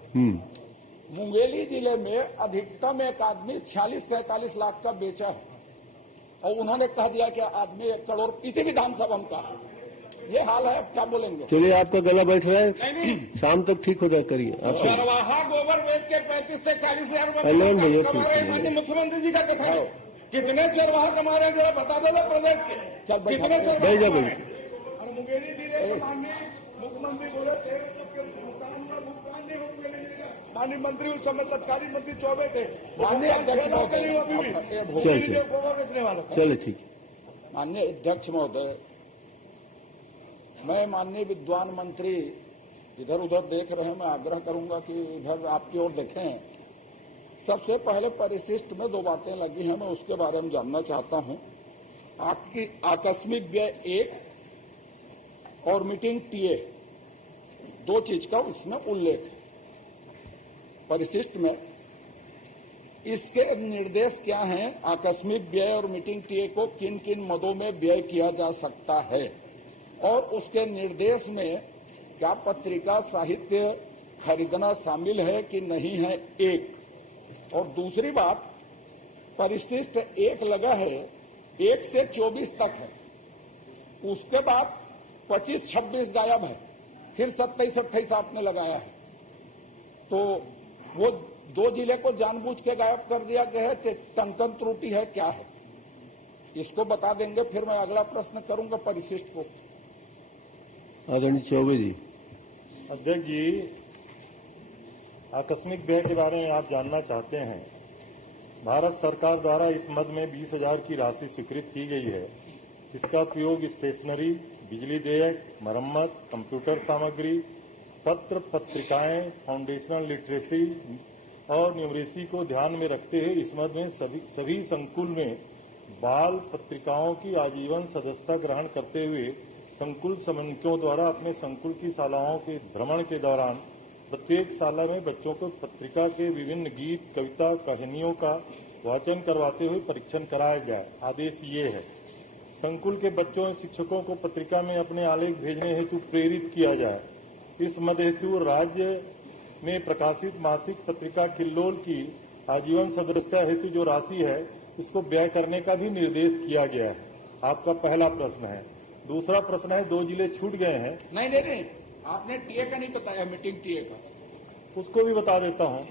मुंगेली जिले में अधिकतम एक आदमी 46-47 लाख का बेचा है और उन्होंने कह दिया कि आदमी 1 करोड़ इसी विधानसभा का। ये हाल है, अब क्या बोलेंगे। चलिए आपका गला बैठ रहा है, शाम तक ठीक हो जाए करिए। चरवाहा गोबर बेच के 35 से 40 हजार माननीय मुख्यमंत्री जी का कथा है। कितने चरवाहा कमा रहे हैं जरा बता दो प्रदेश के। कितने मुंगेली जिले में मुख्यमंत्री बोले माननीय मंत्री उस समय तत्कालीन मंत्री चौबे थे। चलो ठीक। माननीय अध्यक्ष महोदय, मैं माननीय विद्वान मंत्री इधर उधर देख रहे हैं, मैं आग्रह करूंगा कि इधर आपकी ओर देखें। सबसे पहले परिशिष्ट में 2 बातें लगी हैं, मैं उसके बारे में जानना चाहता हूं। आपकी आकस्मिक व्यय 1 और मीटिंग टीए 2 चीज का उसमें उल्लेख है परिशिष्ट में। इसके निर्देश क्या हैं? आकस्मिक व्यय और मीटिंग टीए को किन किन मदों में व्यय किया जा सकता है और उसके निर्देश में क्या पत्रिका साहित्य खरीदना शामिल है कि नहीं है, एक। और दूसरी बात, परिशिष्ट 1 लगा है, 1 से 24 तक है, उसके बाद 25-26 गायब है, फिर 27-28 आपने लगाया है। तो वो 2 जिले को जानबूझ के गायब कर दिया गया है, टंकन त्रुटि है, क्या है? इसको बता देंगे, फिर मैं अगला प्रश्न करूंगा परिशिष्ट को। आदरणीय चौबे जी। अध्यक्ष जी, आकस्मिक व्यय के बारे में आप जानना चाहते हैं। भारत सरकार द्वारा इस मद में 20,000 की राशि स्वीकृत की गई है। इसका उपयोग स्टेशनरी, बिजली देयक, मरम्मत, कंप्यूटर सामग्री, पत्र पत्रिकाएं, फाउंडेशनल लिटरेसी और न्यूमरेसी को ध्यान में रखते हुए इस मद में सभी संकुल में बाल पत्रिकाओं की आजीवन सदस्यता ग्रहण करते हुए संकुल समन्वयों द्वारा अपने संकुल की शालाओं के भ्रमण के दौरान प्रत्येक शाला में बच्चों को पत्रिका के विभिन्न गीत, कविता, कहानियों का वाचन करवाते हुए परीक्षण कराया जाए। आदेश ये है, संकुल के बच्चों और शिक्षकों को पत्रिका में अपने आलेख भेजने हेतु प्रेरित किया जाए। इस मद हेतु राज्य में प्रकाशित मासिक पत्रिका किल्लोल की आजीवन सदस्यता हेतु जो राशि है इसको व्यय करने का भी निर्देश किया गया है। आपका पहला प्रश्न है। दूसरा प्रश्न है, 2 जिले छूट गए हैं। नहीं, आपने टीए का नहीं बताया, मीटिंग टीए का। उसको भी बता देता हूं।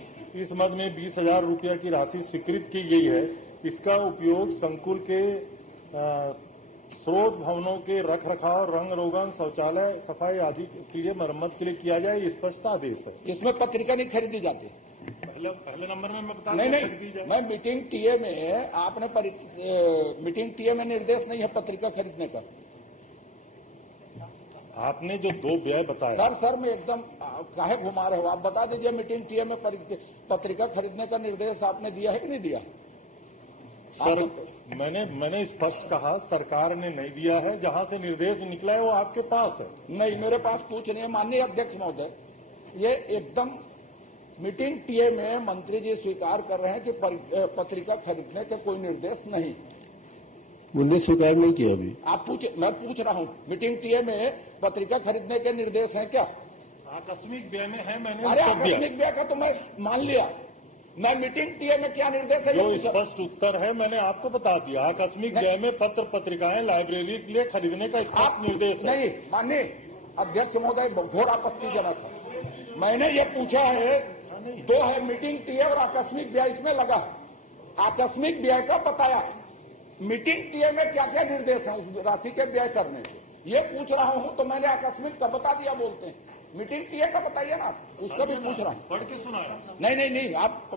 इस मद में 20,000 रुपया की राशि स्वीकृत की गई है। इसका उपयोग संकुल के स्रोत भवनों के रख रखाव, रंग रोगन, शौचालय सफाई आदि के लिए मरम्मत के लिए किया जाए। स्पष्ट आदेश है। इसमें पत्रिका नहीं खरीदी जाती। पहले नंबर में मैं बता नहीं, मैं मीटिंग टीए में आपने मीटिंग टीए में निर्देश नहीं है पत्रिका खरीदने का। आपने जो 2 व्यय बताए सर मैं एकदम काहे घुमा रहे हो? आप बता दीजिए मीटिंग टीए में पत्रिका खरीदने का निर्देश आपने दिया है कि नहीं दिया? सर, मैंने स्पष्ट कहा सरकार ने नहीं दिया है, जहां से निर्देश निकला है वो आपके पास है। नहीं, मेरे पास कुछ नहीं है माननीय अध्यक्ष महोदय। ये एकदम मीटिंग टीए में मंत्री जी स्वीकार कर रहे हैं कि पत्रिका खरीदने का कोई निर्देश नहीं। उन्होंने स्वीकार नहीं किया अभी। मैं पूछ रहा हूँ मीटिंग टीए में पत्रिका खरीदने के निर्देश हैं क्या? आकस्मिक व्यय में है, मैंने अरे उत्तर दिया। आकस्मिक व्यय का तो मैं मान लिया। मैं मीटिंग टीए में क्या निर्देश है जो स्पष्ट उत्तर है मैंने आपको बता दिया। आकस्मिक व्यय में पत्र पत्रिकाएं लाइब्रेरी के लिए खरीदने का स्पष्ट निर्देश है। नहीं माननीय अध्यक्ष महोदय, घोर आपत्तिजनक है। मैंने ये पूछा है, 2 है मीटिंग टीए और आकस्मिक व्यय इसमें लगा। आकस्मिक व्यय का बताया, मीटिंग टीए में क्या क्या निर्देश है उस राशि के व्यय करने के, ये पूछ रहा हूं। तो मैंने आकस्मिक का बता दिया बोलते हैं, मीटिंग टीए का बताइए ना, उसका भी पूछ रहा हूं। पढ़ के सुनाया? नहीं, आप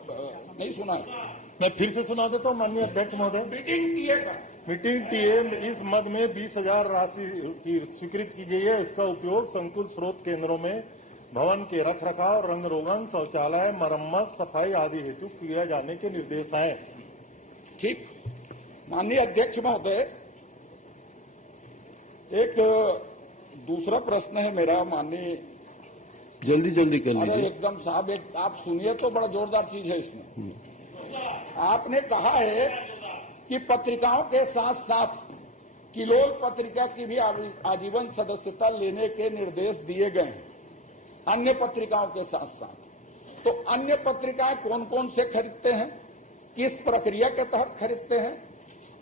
नहीं सुना है। मैं फिर से सुना देता हूँ माननीय अध्यक्ष महोदय। मीटिंग टीए का मीटिंग टीए इस मद में 20,000 राशि की स्वीकृत की गई है। इसका उपयोग संकुल स्रोत केंद्रों में भवन के रखरखाव, रंग रोगन, शौचालय, मरम्मत, सफाई आदि हेतु किया जाने के निर्देश हैं। ठीक। माननीय अध्यक्ष महोदय, एक दूसरा प्रश्न है मेरा। माननीय जल्दी कर अरे लीजिए। एकदम साहब, एक आप सुनिए तो बड़ा जोरदार चीज है इसमें। आपने कहा है कि पत्रिकाओं के साथ साथ किलोल पत्रिका की भी आजीवन सदस्यता लेने के निर्देश दिए गए हैं, अन्य पत्रिकाओं के साथ साथ। तो अन्य पत्रिकाएं कौन कौन से खरीदते हैं, किस प्रक्रिया के तहत खरीदते हैं,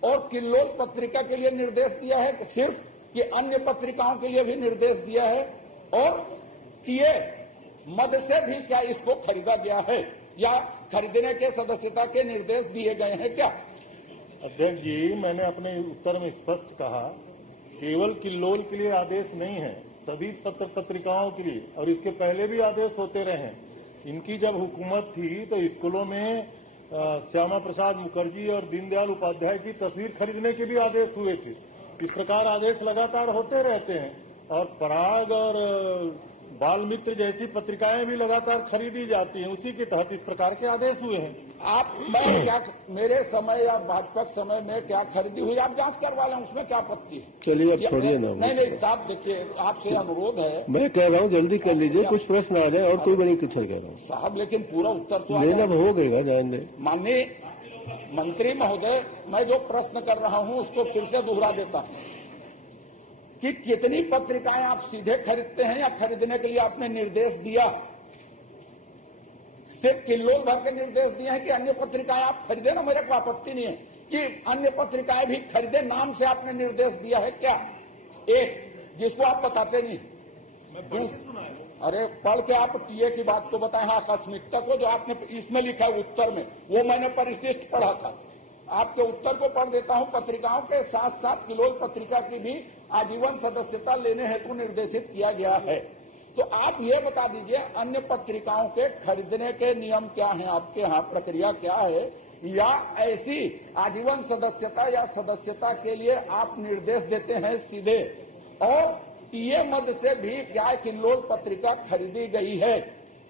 और किल्लोल पत्रिका के लिए निर्देश दिया है कि सिर्फ कि अन्य पत्रिकाओं के लिए भी निर्देश दिया है, और टीए मद से भी क्या इसको खरीदा गया है या खरीदने के सदस्यता के निर्देश दिए गए हैं क्या? अध्यक्ष जी, मैंने अपने उत्तर में स्पष्ट कहा, केवल किल्लोल के लिए आदेश नहीं है, सभी पत्र पत्रिकाओं के लिए, और इसके पहले भी आदेश होते रहे हैं। इनकी जब हुकूमत थी तो स्कूलों में श्यामा प्रसाद मुखर्जी और दीनदयाल उपाध्याय की तस्वीर खरीदने के भी आदेश हुए थे। इस प्रकार आदेश लगातार होते रहते हैं, और पराग और बाल मित्र जैसी पत्रिकाएं भी लगातार खरीदी जाती हैं। उसी के तहत इस प्रकार के आदेश हुए हैं। मैं क्या मेरे समय या भाजपा समय में क्या खरीदी हुई आप जांच करवा लें, उसमें क्या आपत्ति है? चलिए अब छोड़िए ना। नहीं साहब, देखिए आपसे अनुरोध है। मैं कह रहा हूँ जल्दी कर लीजिए, कुछ प्रश्न आ जाए और कोई बड़ी कुछ कह रहा हूँ साहब, लेकिन पूरा उत्तर तो लेना हो गएगा, जान दे। माननीय मंत्री महोदय, मैं जो प्रश्न कर रहा हूँ उसको फिर से दोहरा देता हूँ कि कितनी पत्रिकाएं आप सीधे खरीदते हैं या खरीदने के लिए आपने निर्देश दिया? सिर्फ किल्लोल भर के निर्देश दिए हैं कि अन्य पत्रिकाएं आप खरीदे ना, मेरे को आपत्ति नहीं है कि अन्य पत्रिकाएं भी खरीदे, नाम से आपने निर्देश दिया है क्या? एक जिसको आप बताते नहीं। अरे पढ़ के आप टीए की बात को बताएं, आकस्मिकता को जो आपने इसमें लिखा उत्तर में, वो मैंने परिशिष्ट पढ़ा था। आपके उत्तर को पढ़ देता हूं। पत्रिकाओं के साथ साथ किलोल पत्रिका की भी आजीवन सदस्यता लेने हेतु निर्देशित किया गया है। तो आप ये बता दीजिए, अन्य पत्रिकाओं के खरीदने के नियम क्या हैं आपके यहाँ, प्रक्रिया क्या है, या ऐसी आजीवन सदस्यता या सदस्यता के लिए आप निर्देश देते हैं सीधे? और टीए मद से भी क्या किल्लोल पत्रिका खरीदी गई है?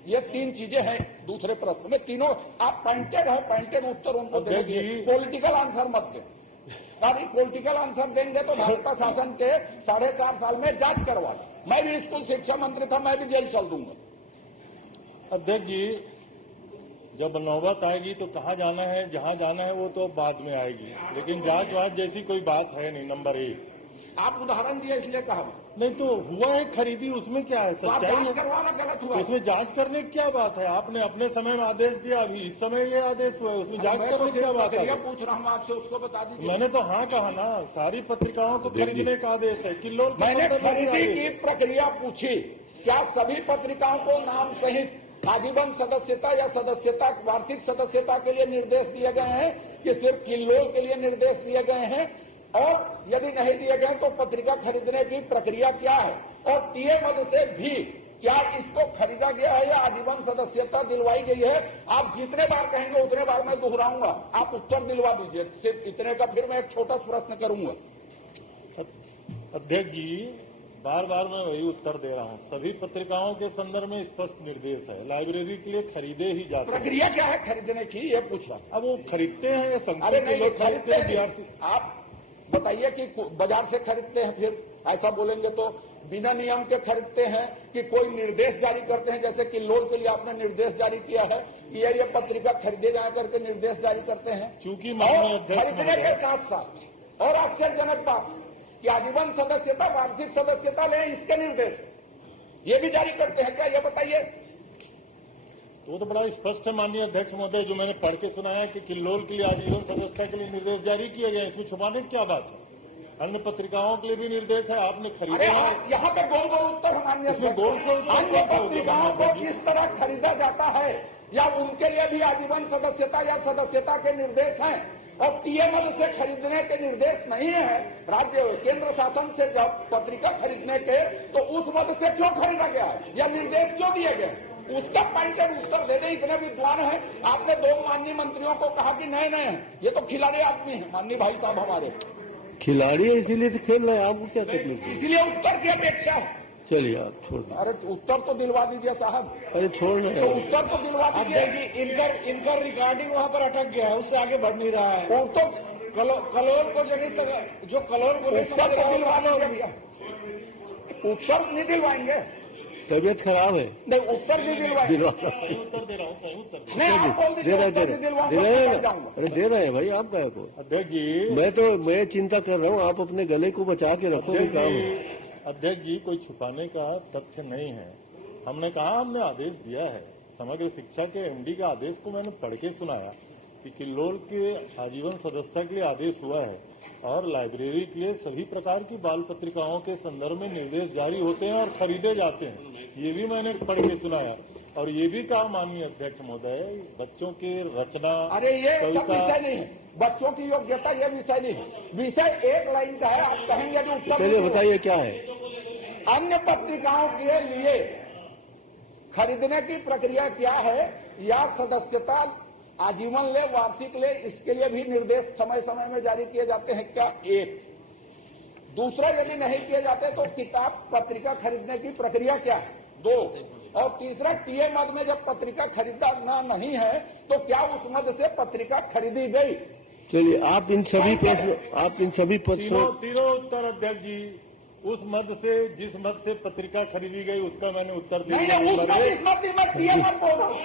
ये 3 चीजें हैं दूसरे प्रश्न में। तीनों आप पॉइंटेड है, पॉइंटेड उत्तर उनको देंगे, पॉलिटिकल आंसर मत दें। अभी पॉलिटिकल आंसर देंगे तो भाजपा शासन के 4.5 साल में जांच करवा लें। मैं भी स्कूल शिक्षा मंत्री था, मैं भी जेल चल दूंगा। अध्यक्ष जी, जब नौबत आएगी तो कहाँ जाना है, जहाँ जाना है वो तो बाद में आएगी, लेकिन जांच वाच जैसी कोई बात है नहीं। नंबर 1 आप उदाहरण दिए इसलिए कहा। नहीं तो हुआ है खरीदी, उसमें क्या है? सच्चाई करवाना गलत हुआ, उसमें जांच करने की क्या बात है? आपने अपने समय में आदेश दिया, अभी इस समय ये आदेश हुआ है, उसमें जांच करने की क्या बात है? पूछ रहा हूँ आपसे, उसको बता दीजिए। मैंने तो हाँ कहा ना, सारी पत्रिकाओं को खरीदने का आदेश है। किल्लोल मैंने खरीदी की प्रक्रिया पूछी, क्या सभी पत्रिकाओं को नाम सहित आजीवन सदस्यता या सदस्यता वार्षिक सदस्यता के लिए निर्देश दिए गए हैं कि सिर्फ किल्लोल के लिए निर्देश दिए गए हैं? और यदि नहीं दिए गए तो पत्रिका खरीदने की प्रक्रिया क्या है? और टीए मद से भी क्या इसको खरीदा गया है या आजीवन सदस्यता दिलवाई गई है? आप जितने बार कहेंगे उतने बार मैं दोहराऊंगा, आप उत्तर दिलवा दीजिए। सिर्फ इतने का फिर मैं एक छोटा प्रश्न करूंगा। अध्यक्ष जी, बार बार मैं वही उत्तर दे रहा हूँ। सभी पत्रिकाओं के संदर्भ में स्पष्ट निर्देश है, लाइब्रेरी के लिए खरीदे ही जाते हैं। प्रक्रिया क्या है खरीदने की, ये पूछ रहा। अब वो खरीदते हैं या संघ अरे के नहीं, लोग खरीदते हैं बिहार से। आप बताइए कि बाजार से खरीदते हैं, फिर ऐसा बोलेंगे तो बिना नियम के खरीदते हैं कि कोई निर्देश जारी करते हैं, जैसे किल्लोल के लिए आपने निर्देश जारी किया है कि ये पत्रिका खरीदे जा करके निर्देश जारी करते हैं। चूंकि खरीदने के साथ साथ और आश्चर्यजनक बात कि आजीवन सदस्यता, वार्षिक सदस्यता लें, इसके निर्देश ये भी जारी करते हैं क्या, ये बताइए। वो तो बड़ा स्पष्ट है माननीय अध्यक्ष महोदय, जो मैंने पढ़ के सुनाया कि किल्लोल के लिए आजीवन सदस्यता के लिए निर्देश जारी किया गया, इसमें छुपाने की क्या बात है। अन्य पत्रिकाओं के लिए भी निर्देश है, आपने खरीदे हैं। यहाँ पे गोल गोल उत्तर मान्य, इसमें गोल अन्य पत्रिकाओं को किस तरह खरीदा जाता है या उनके लिए भी आजीवन सदस्यता या सदस्यता के निर्देश हैं, और टीएमएल से खरीदने के निर्देश नहीं है। राज्य केंद्र शासन से जब पत्रिका खरीदने के, तो उस मद से क्यों खरीदा गया है या निर्देश क्यों दिए गए, उसका पॉइंटेड उत्तर दे दें। इतने विद्वान है, आपने 2 माननीय मंत्रियों को कहा कि नए नए हैं, ये तो खिलाड़ी आदमी है माननीय भाई साहब हमारे, खिलाड़ी है इसीलिए तो खेल रहे हैं, आपको क्या तकलीफ है? इसलिए उत्तर की अपेक्षा है। चलिए आप छोड़ दीजिए। अरे उत्तर तो दिलवा दीजिए साहब, अरे छोड़ना तो है। उत्तर तो दिलवा दीजिए। इनका रिकॉर्डिंग वहाँ पर अटक गया है, उससे आगे बढ़ नहीं रहा है। वो तो कलोल को जो नहीं समझ, जो कलोल को नहीं समझ उत्तर रहा तो है, दिलवा देंगे, उत्तर नहीं दिलवाएंगे, तबीयत खराब है, नहीं उत्तर भी दिलवाएंगे। उत्तर दे रहा हूँ, सही उत्तर नहीं आप बोल दीजिए, उत्तर भी दिलवाऊंगा। अरे दे रहे हैं भाई, आप क्या को। अध्यक्ष जी, मैं चिंता कर रहा हूँ, आप अपने गले को बचा के रखो, ये काम है। अध्यक्ष जी, कोई छुपाने का तथ्य नहीं है। हमने कहा, हमने आदेश दिया है, समग्र शिक्षा के एमडी का आदेश को मैंने पढ़ के सुनाया कि किल्लोल के आजीवन सदस्यता के लिए आदेश हुआ है और लाइब्रेरी के लिए सभी प्रकार की बाल पत्रिकाओं के संदर्भ में निर्देश जारी होते हैं और खरीदे जाते हैं। ये भी मैंने पढ़ के सुनाया और ये भी कहा माननीय अध्यक्ष महोदय, बच्चों के रचना, अरे ये सब कविता, विषय नहीं है, बच्चों की योग्यता ये विषय नहीं है, विषय एक लाइन का है। आप कहेंगे जो उत्तर चलिए बताइए क्या है। अन्य पत्रिकाओं के लिए खरीदने की प्रक्रिया क्या है, या सदस्यता आजीवन ले, वार्षिक ले, इसके लिए भी निर्देश समय समय में जारी किए जाते हैं क्या, एक। दूसरा, यदि नहीं किए जाते तो किताब पत्रिका खरीदने की प्रक्रिया क्या है, 2। और तीसरा, टीए मद में जब पत्रिका खरीदना नहीं है तो क्या उस मद से पत्रिका खरीदी गई। चलिए आप इन सभी प्रश्नों तीनों उत्तर अध्यक्ष जी, उस मद से, जिस मद से पत्रिका खरीदी गई उसका मैंने उत्तर दिया। नहीं, उस मद, इस मद में टीए मद बोल रहा हूँ,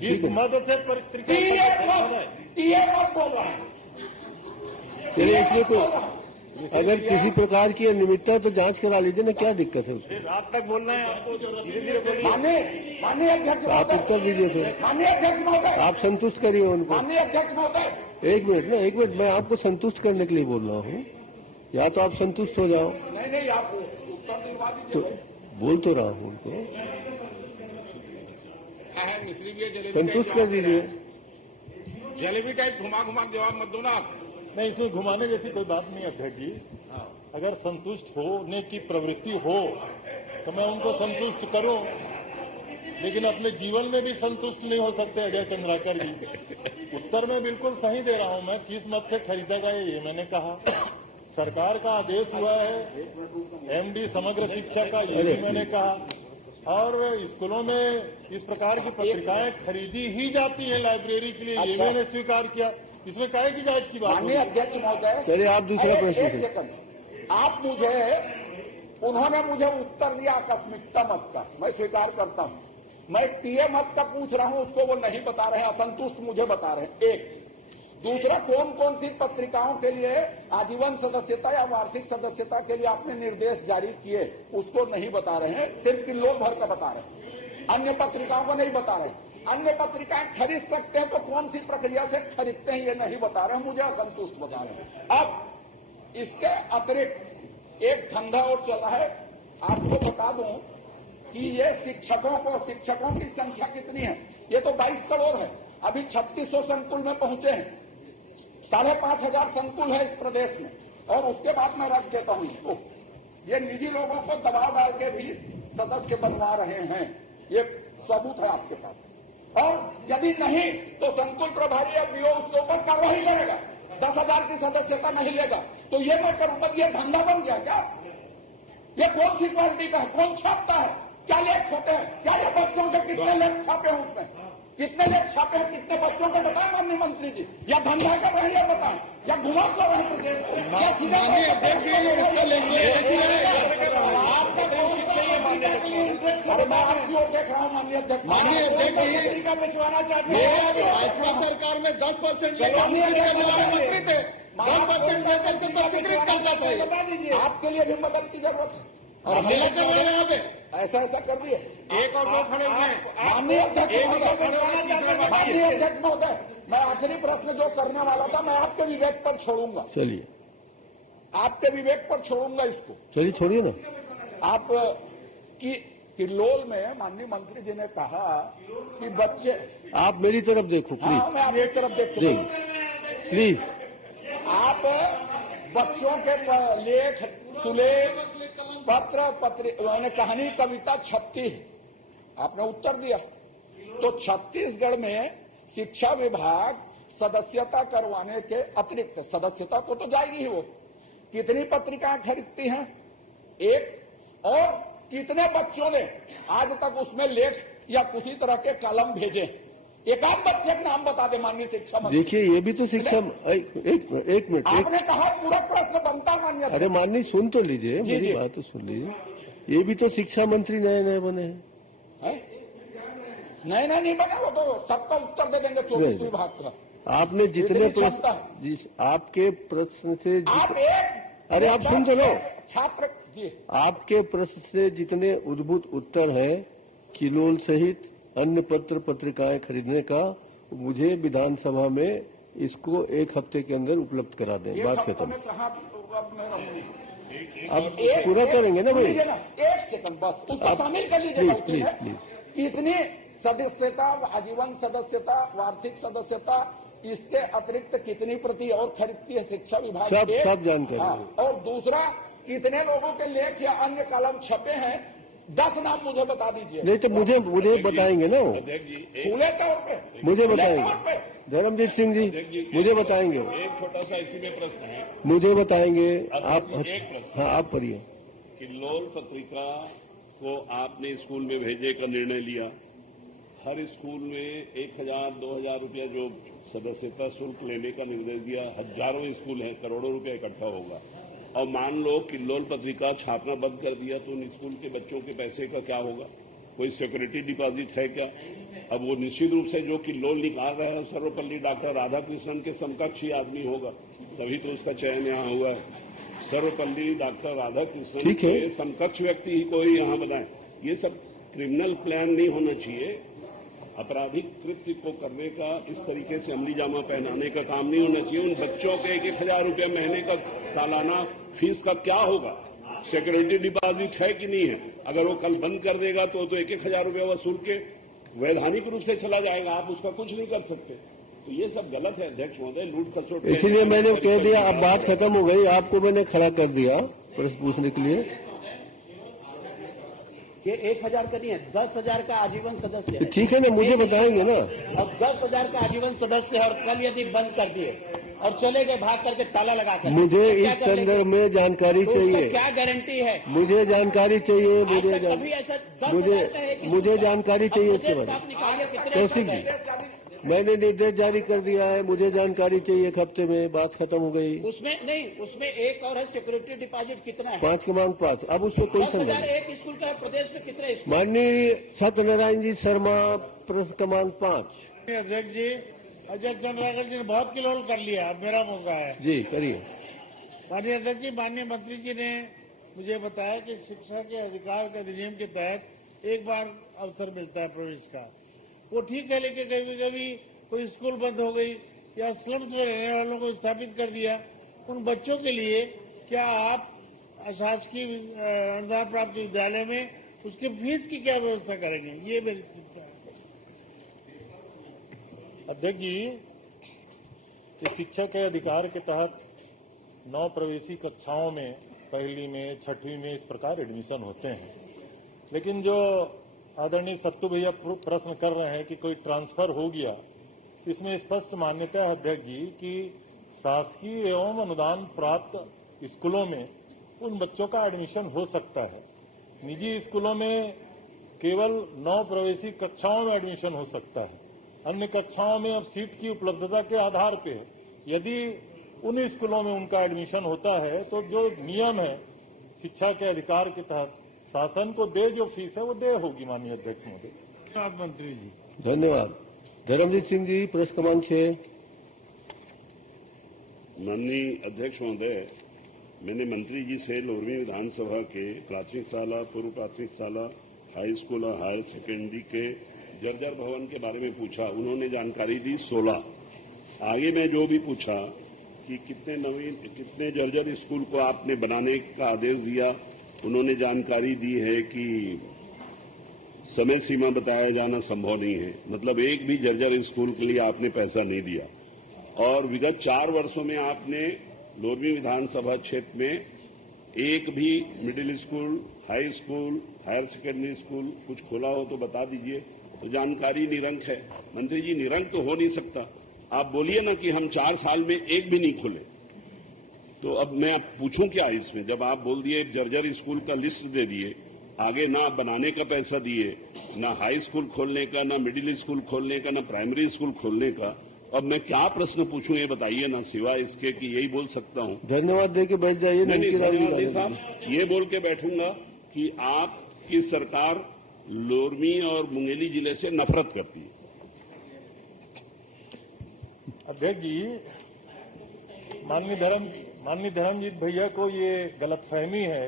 जिस मद से पत्रिका टीए मद बोल रहा है। चलिए इसलिए कोई अगर किसी प्रकार की अनियमितता तो जांच करा लीजिए ना, क्या दिक्कत है उसमें। आप तक बोलना है, माननीय अध्यक्ष आप उत्तर दीजिए फिर। माननीय अध्यक्ष महोदय, आप संतुष्ट करिए उनको। माननीय अध्यक्ष महोदय, एक मिनट, मैं आपको संतुष्ट करने के लिए बोल रहा हूँ, या तो आप संतुष्ट हो जाओ। नहीं आप उत्तर दिलवा तो दीजिए। बोल तो रहा हूँ उनको, मिश्री भी संतुष्ट कर दीजिए। जलेबी का एक घुमा जवाब मत दो ना। नहीं, इसमें घुमाने जैसी कोई बात नहीं अध्यक्ष जी। अगर संतुष्ट होने की प्रवृत्ति हो तो मैं उनको संतुष्ट करूं, लेकिन अपने जीवन में भी संतुष्ट नहीं हो सकते अजय चंद्राकर जी। उत्तर में बिल्कुल सही दे रहा हूं मैं, किस मत से खरीदा गया ये मैंने कहा। सरकार का आदेश हुआ है, एमडी समग्र शिक्षा का, ये भी मैंने कहा। और स्कूलों में इस प्रकार की पत्रिकाएं खरीदी ही जाती हैं लाइब्रेरी के लिए, ये मैंने स्वीकार किया। इसमें काहे की जांच की बात। माननीय अध्यक्ष महोदय, चलिए आप दूसरा प्रश्न एक सेकंड, उन्होंने मुझे उत्तर दिया आकस्मिकता मत का, मैं स्वीकार करता हूं। मैं टीए मत का पूछ रहा हूं, उसको वो नहीं बता रहे हैं, असंतुष्ट मुझे बता रहे हैं, एक। दूसरा, कौन कौन सी पत्रिकाओं के लिए आजीवन सदस्यता या वार्षिक सदस्यता के लिए आपने निर्देश जारी किए, उसको नहीं बता रहे हैं, सिर्फ किल्लोल भर का बता रहे हैं, अन्य पत्रिकाओं को नहीं बता रहे। अन्य पत्रिकाएं खरीद सकते हैं तो कौन सी प्रक्रिया से खरीदते हैं ये नहीं बता रहे हैं, मुझे असंतुष्ट बता रहे हैं। अब इसके अतिरिक्त एक धंधा और चला है, आपको बता दूं कि ये शिक्षकों की संख्या कितनी है, ये तो 22 करोड़ है, अभी 3600 संकुल में पहुंचे हैं, 5500 संकुल है इस प्रदेश में, और उसके बाद मैं रख देता हूं इसको। ये निजी लोगों को दबाव डाल के भी सदस्य बनवा रहे हैं, ये सबूत है आपके पास। और यदि नहीं तो संकुल प्रभारी या बीओ उसके ऊपर कार्रवाई करेगा, 10,000 की सदस्यता नहीं लेगा। तो ये मैं करूंगा, ये धंधा बन गया क्या? ये कौन सी क्वालिटी का है? कौन छापता है? क्या लेख छापे हैं? क्या ये बच्चों के कितने लेख छापे हैं उसमें? कितने लेख छापे हैं? कितने बच्चों के बताएं माननीय मंत्री जी? या धंधा कर रहे हैं ये बताएं, या घुमा कर रहे हैं प्रदेश को? अरे मैं आपकी ओर देख रहा हूँ माननीय अध्यक्ष। माननीय अध्यक्ष का पिछवाना चाहते हैं। भाजपा सरकार में 10% मंत्री थे, 10% बता दीजिए, आपके लिए भी मदद की जरूरत है। और हम लोग कर रहे हैं यहाँ पे ऐसा कर दिए। एक और दो खड़े हुए हैं। माननीय अध्यक्ष महोदय, मैं आखिरी प्रश्न जो करने वाला था, मैं आपके विवेक पर छोड़ूंगा। चलिए, आपके विवेक पर छोड़ूंगा इसको। चलिए छोड़िए ना। आप की किल्लोल में माननीय मंत्री जी ने कहा कि बच्चे, आप मेरी तरफ देखो हाँ प्लीज, मैं आपकी तरफ देखूंगा। प्लीज। आप बच्चों के लेख, सुलेख, पत्र कहानी, कविता छपती है, आपने उत्तर दिया। तो छत्तीसगढ़ में शिक्षा विभाग सदस्यता करवाने के अतिरिक्त, सदस्यता को तो जाएगी ही वो, कितनी पत्रिकाएं खरीदती हैं? एक। और कितने बच्चों ने आज तक उसमें लेख या किसी तरह के कलम भेजे? एक आध बच्चे का नाम बता दे माननीय शिक्षा मंत्री। देखिए, ये भी तो शिक्षा, एक मिनट, आपने कहा पूरा प्रश्न बनता माननीय। अरे माननीय सुन तो लीजिए, मेरी बात तो सुन लीजिए। ये भी तो शिक्षा मंत्री नए नए बने हैं। नए नहीं बना, वो तो सबका उत्तर दे देंगे 24 विभाग का। आपने जितने प्रश्न, आपके प्रश्न से आप एक, अरे आप सुन तो लो, छात्र जी, आपके प्रश्न से जितने उद्भूत उत्तर हैं किलोल सहित अन्य पत्र पत्रिकाएं खरीदने का, मुझे विधानसभा में इसको 1 हफ्ते के अंदर उपलब्ध करा दें। बात खत्म। अब पूरा करेंगे ना भाई? एक सेकंड बस, उसको शामिल कर लीजिएगा। प्लीज। कितनी सदस्यता, आजीवन सदस्यता, वार्षिक सदस्यता, इसके अतिरिक्त कितनी प्रति और खरीदती है शिक्षा विभाग? सब जानकारी। और दूसरा, कितने लोगों के लेख या अन्य कलम छपे हैं? 10 नाम मुझे बता दीजिए। नहीं तो मुझे बताएंगे ना, खुले तौर पे मुझे बताएंगे। धर्मजीत सिंह जी मुझे बताएंगे। एक छोटा सा इसी में प्रश्न है, मुझे बताएंगे आप। एक प्रश्न, हाँ आप पढ़िए। किल्लोल पत्रिका को आपने स्कूल में भेजने का निर्णय लिया। हर स्कूल में 1000-2000 रुपया जो सदस्यता शुल्क लेने का निर्देश दिया। हजारों स्कूल हैं, करोड़ों रुपया इकट्ठा होगा। और मान लो किल्लोल पत्रिका छापना बंद कर दिया तो उन स्कूल के बच्चों के पैसे का क्या होगा? कोई सिक्योरिटी डिपॉजिट है क्या? अब वो निश्चित रूप से जो किल्लोल निकाल रहा है सर्वपल्ली डॉक्टर राधाकृष्णन के समकक्षी आदमी होगा, तभी तो उसका चयन यहाँ हुआ है। सर्वपल्ली डॉक्टर राधाकृष्णन के समकक्ष व्यक्ति ही कोई यहाँ बनाए। ये सब क्रिमिनल प्लान नहीं होना चाहिए। आपराधिक कृत्य को करने का इस तरीके से अमली जामा पहनाने का काम नहीं होना चाहिए। उन बच्चों के 1,000 रुपया महीने का सालाना फीस का क्या होगा? सिक्योरिटी डिपॉजिट है कि नहीं है? अगर वो कल बंद कर देगा तो 1,000 रुपया वसूल के वैधानिक रूप से चला जाएगा, आप उसका कुछ नहीं कर सकते। तो ये सब गलत है अध्यक्ष महोदय, लूट खसोट। इसीलिए मैंने कह दिया, अब बात खत्म हो गई, आपको मैंने खड़ा कर दिया प्रश्न पूछने के लिए। ये 1,000 का नहीं है, 10,000 का आजीवन सदस्य है। ठीक है ना, मुझे बताएंगे ना। अब 10,000 का आजीवन सदस्य है और कल यदि बंद कर दिए और चले गए भाग करके ताला लगा कर, मुझे इस संदर्भ में जानकारी चाहिए। क्या गारंटी है? मुझे जानकारी चाहिए। मुझे जानकारी चाहिए इसके बारे में। कौशिक जी, मैंने निर्देश जारी कर दिया है, मुझे जानकारी चाहिए। 1 हफ्ते में बात खत्म हो गई। उसमें नहीं, उसमें एक और है सिक्योरिटी डिपॉजिट कितना है? 5 अब उसमें कोई संबंध नहीं। एक स्कूल का है, प्रदेश में कितने स्कूल? माननीय सत्यनारायण जी शर्मा, प्रश्न क्रमांक 5। अध्यक्ष जी, अजय चंद्राकर जी ने बहुत किलोल कर लिया, अब मेरा मौका है। जी करिए। माननीय अध्यक्ष जी, माननीय मंत्री जी ने मुझे बताया कि शिक्षा के अधिकार के अधिनियम के तहत एक बार अवसर मिलता है प्रवेश का। वो ठीक है, लेकिन कभी कभी कोई स्कूल बंद हो गई या स्लम्स में रहने वालों को स्थापित कर दिया, उन बच्चों के लिए क्या आप शासकीय अनुदान प्राप्त विद्यालय में उसकी फीस की क्या व्यवस्था करेंगे? ये मेरी चिंता है। अध्यक्ष जी, कि शिक्षा के अधिकार के तहत 9 प्रवेशी कक्षाओं में, पहली में, छठवीं में इस प्रकार एडमिशन होते हैं। लेकिन जो आदरणीय सत्तू भैया प्रश्न कर रहे हैं कि कोई ट्रांसफर हो गया, इसमें स्पष्ट मान्यता है अध्यक्ष जी कि शासकीय एवं अनुदान प्राप्त स्कूलों में उन बच्चों का एडमिशन हो सकता है। निजी स्कूलों में केवल 9 प्रवेशी कक्षाओं में एडमिशन हो सकता है। अन्य कक्षाओं में अब सीट की उपलब्धता के आधार पे यदि उन स्कूलों में उनका एडमिशन होता है तो जो नियम है शिक्षा के अधिकार के तहत शासन को दे जो फीस है वो दे होगी। माननीय अध्यक्ष महोदय। मंत्री जी धन्यवाद। धर्मजीत सिंह जी, प्रश्न क्रमांक 6। माननीय अध्यक्ष महोदय, मैंने मंत्री जी से लोरमी विधानसभा के प्राथमिक शाला, पूर्व प्राथमिक शाला, हाई स्कूल और हायर सेकेंडरी के जर्जर भवन के बारे में पूछा। उन्होंने जानकारी दी 16। आगे मैं जो भी पूछा कि कितने जर्जर स्कूल को आपने बनाने का आदेश दिया, उन्होंने जानकारी दी है कि समय सीमा बताया जाना संभव नहीं है। मतलब एक भी जर्जर स्कूल के लिए आपने पैसा नहीं दिया। और विगत 4 वर्षों में आपने लोरमी विधानसभा क्षेत्र में एक भी middle school, high school, higher secondary school कुछ खोला हो तो बता दीजिए। तो जानकारी निरंक है। मंत्री जी, निरंक तो हो नहीं सकता। आप बोलिए ना कि हम 4 साल में एक भी नहीं खोले। तो अब मैं पूछूं क्या इसमें, जब आप बोल दिए जर्जर स्कूल का लिस्ट दे दिए, आगे ना बनाने का पैसा दिए, ना हाई स्कूल खोलने का, ना मिडिल स्कूल खोलने का, ना प्राइमरी स्कूल खोलने का, अब मैं क्या प्रश्न पूछूं ये बताइए ना, सिवाय इसके कि यही बोल सकता हूं। धन्यवाद दे के बैठ जाइए। नहीं, धन्यवाद साहब, ये बोल के बैठूंगा कि आपकी सरकार लोरमी और मुंगेली जिले से नफरत करती है। अध्यक्ष जी, माननीय धर्मजीत भैया को ये गलतफहमी है,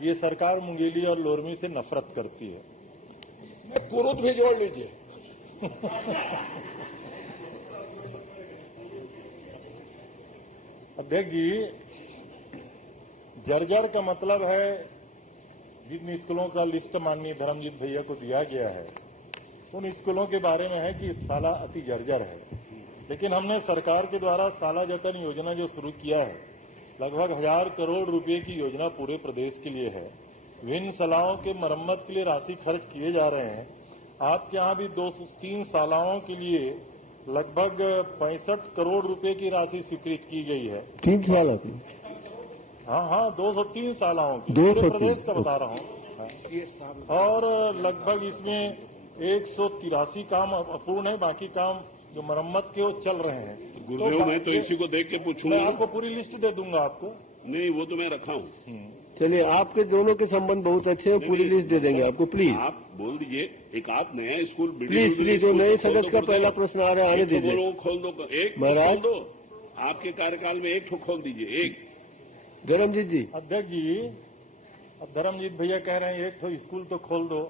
ये सरकार मुंगेली और लोरमी से नफरत करती है। इसमें कुरुद भी जोड़ लीजिए। अध्यक्ष जी, जर्जर का मतलब है जिन स्कूलों का लिस्ट माननीय धर्मजीत भैया को दिया गया है उन स्कूलों के बारे में है कि साला अति जर्जर है। लेकिन हमने सरकार के द्वारा साला जतन योजना जो शुरू किया है, लगभग 1000 करोड़ रुपए की योजना पूरे प्रदेश के लिए है। विभिन्न शालाओं के मरम्मत के लिए राशि खर्च किए जा रहे हैं। आपके यहाँ भी 203 शालाओं के लिए लगभग 65 करोड़ रुपए की राशि स्वीकृत की गई है। 3 साल की? हाँ, 203 शालाओं की, 203 पूरे प्रदेश का बता रहा हूँ। और लगभग इसमें 183 काम अपूर्ण है, बाकी काम जो मरम्मत के वो चल रहे हैं। गुरुदेव, मैं तो इसी को देख के पूछूंगा। मैं आपको पूरी लिस्ट दे दूंगा आपको। नहीं, वो तो मैं रखा हूँ। चलिए, आपके दोनों के संबंध बहुत अच्छे हैं, पूरी लिस्ट दे देंगे आपको। प्लीज आप बोल दीजिए। एक आप नया स्कूल, प्लीज जो नए सदस्य का पहला प्रश्न आ रहा है आने दीजिए। खोल दो, एक महाराज खोल दो। आपके कार्यकाल में एक खोल दीजिए, एक। धर्मजीत जी। अध्यक्ष जी, अब धर्मजीत भैया कह रहे हैं एक स्कूल तो खोल दो।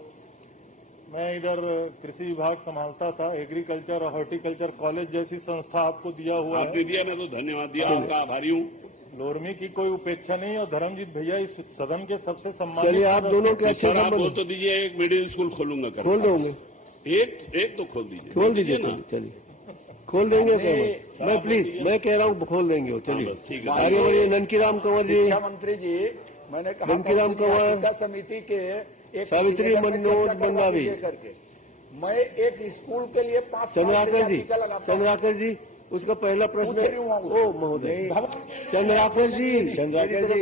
मैं इधर कृषि विभाग संभालता था, एग्रीकल्चर और हॉर्टिकल्चर कॉलेज जैसी संस्था आपको दिया हुआ है। आपने दिया, मैं तो धन्यवाद दिया, आपका आभारी हूँ। लोरमी की कोई उपेक्षा नहीं। और धर्मजीत भैया इस सदन के सबसे सम्मानित। चलिए, आप दोनों के अच्छे आप बोल तो दीजिए, एक मिडिल स्कूल खोलूंगा। खोल दोगे? एक तो खोल दीजिए। खोल दीजिए ना, चलिए खोल देंगे। मैं प्लीज, मैं कह रहा हूँ खोल देंगे। चलिए, ठीक है। आगे बढ़िए। ननकीराम कंवर जी। शिक्षा मंत्री जी, मैंने कहा ननकीराम कंवर, समिति के एक सावित्री मनोज बंगावी करके मैं एक स्कूल के लिए 5 चंद्राकर जी, उसका पहला प्रश्न। ओ महोदय, चंद्राकर जी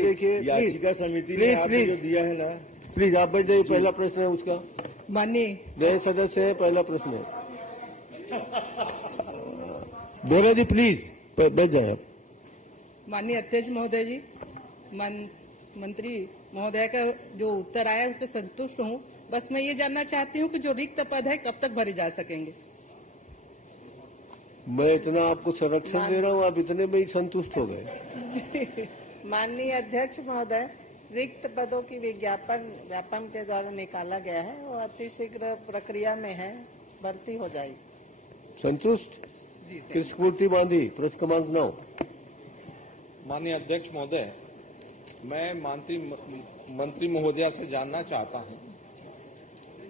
देखिए, याचिका समिति ने आपको जो दिया है ना, प्लीज आप बैठ जाइए। पहला प्रश्न है उसका। माननीय नए सदस्य है, पहला प्रश्न है। बोरा जी प्लीज बैठ जाए। माननीय अध्यक्ष महोदय जी, मंत्री महोदय का जो उत्तर आया उससे संतुष्ट हूँ। बस मैं ये जानना चाहती हूँ कि जो रिक्त पद है कब तक भरे जा सकेंगे। मैं इतना आपको संरक्षण दे रहा हूँ, आप इतने में ही संतुष्ट हो गए। माननीय अध्यक्ष महोदय, रिक्त पदों की व्यापम के द्वारा निकाला गया है और अतिशीघ्र प्रक्रिया में है, भर्ती हो जाएगी। संतुष्ट? कृष्णमूर्ति बांधी, प्रश्न क्रमांक 9। माननीय अध्यक्ष महोदय, मैं मंत्री महोदया से जानना चाहता हूं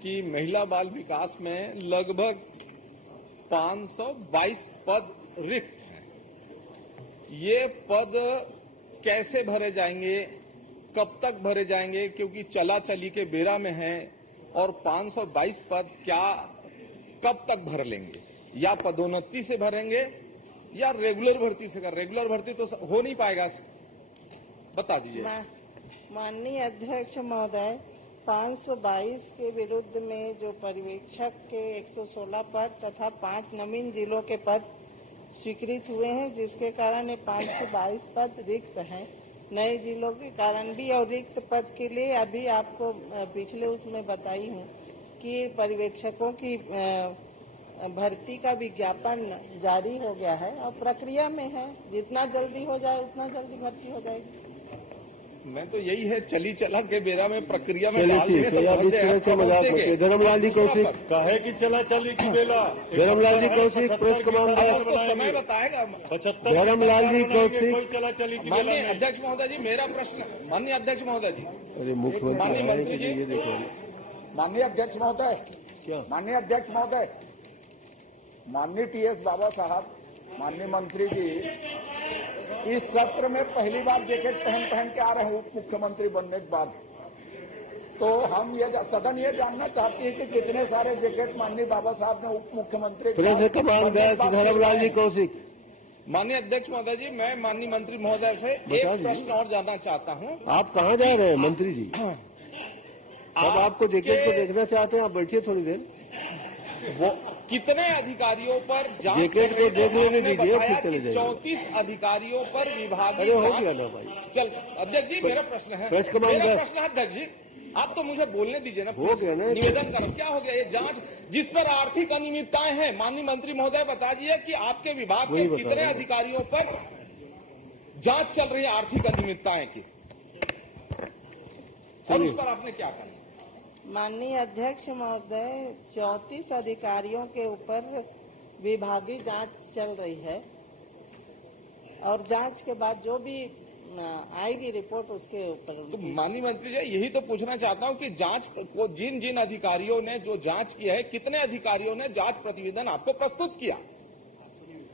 कि महिला बाल विकास में लगभग 522 पद रिक्त हैं। ये पद कैसे भरे जाएंगे, कब तक भरे जाएंगे, क्योंकि चला चली के बेरा में है। और 522 पद क्या कब तक भर लेंगे, या पदोन्नति से भरेंगे या रेगुलर भर्ती से कर? रेगुलर भर्ती तो हो नहीं पाएगा, बता दीजिए। माननीय अध्यक्ष महोदय, 522 के विरुद्ध में जो पर्यवेक्षक के 116 पद तथा 5 नवीन जिलों के पद स्वीकृत हुए हैं, जिसके कारण ये 522 पद रिक्त हैं। नए जिलों के कारण भी और रिक्त पद के लिए अभी आपको पिछले उसमें बताई हूँ कि पर्यवेक्षकों की भर्ती का विज्ञापन जारी हो गया है और प्रक्रिया में है। जितना जल्दी हो जाए उतना जल्दी भर्ती हो जाएगी। मैं तो यही है, चली चला के बेरा में प्रक्रिया में चलिए डाल ठीक दें है, आप इस तरह से मजाक मत कीजिए। धर्मलाल जी कौशिक, काहे की चला चली की बेला। धर्मलाल जी कौशिक, प्रेस कमांडर। आपको समय बताएगा। धर्मलाल जी कौशिक। चला चली की माननीय अध्यक्ष महोदय जी, मेरा प्रश्न, माननीय अध्यक्ष महोदय जी, अरे मुख्यमंत्री माननीय मंत्री जी, ये देखो, माननीय अध्यक्ष महोदय, क्या माननीय अध्यक्ष महोदय, माननीय टीएस बाबा साहब, माननीय मंत्री जी, इस सत्र में पहली बार जैकेट पहन के आ रहे हैं उप मुख्यमंत्री बनने के बाद। तो हम सदन ये जानना चाहती है कि कितने सारे जैकेट माननीय बाबा साहब ने उप मुख्यमंत्री प्रेस कमांडर धर्मलाल जी कौशिक। माननीय अध्यक्ष महोदय जी, मैं माननीय मंत्री महोदय से एक प्रश्न और जानना चाहता हूँ। आप कहाँ जा रहे हैं मंत्री जी? अब आपको जैकेट को देखना चाहते हैं, आप बैठिए थोड़ी देर। वो कितने अधिकारियों पर जांच? जैकेट को देख लेने दीजिए, फिर चले जाइए। 34 अधिकारियों पर विभागीय अरे हो गया ना भाई। चल अध्यक्ष जी, मेरा प्रश्न है, प्रेस कमांडर। मेरा प्रश्न है अध्यक्ष जी, आप तो मुझे बोलने दीजिए ना। हो गया ना। निवेदन करो, क्या हो गया ये जांच जिस पर आर्थिक अनियमितताएं हैं? माननीय मंत्री महोदय बता दीजिए कि आपके विभाग के कितने अधिकारियों पर जांच चल रही है आर्थिक अनियमितताएं की, और उस पर आपने क्या कहा? माननीय अध्यक्ष महोदय, 34 अधिकारियों के ऊपर विभागीय जांच चल रही है और जांच के बाद जो भी आएगी रिपोर्ट उसके ऊपर। तो माननीय मंत्री जी, यही तो पूछना चाहता हूं कि जांच को जिन जिन अधिकारियों ने जो जांच की है, कितने अधिकारियों ने जांच प्रतिवेदन आपको प्रस्तुत किया?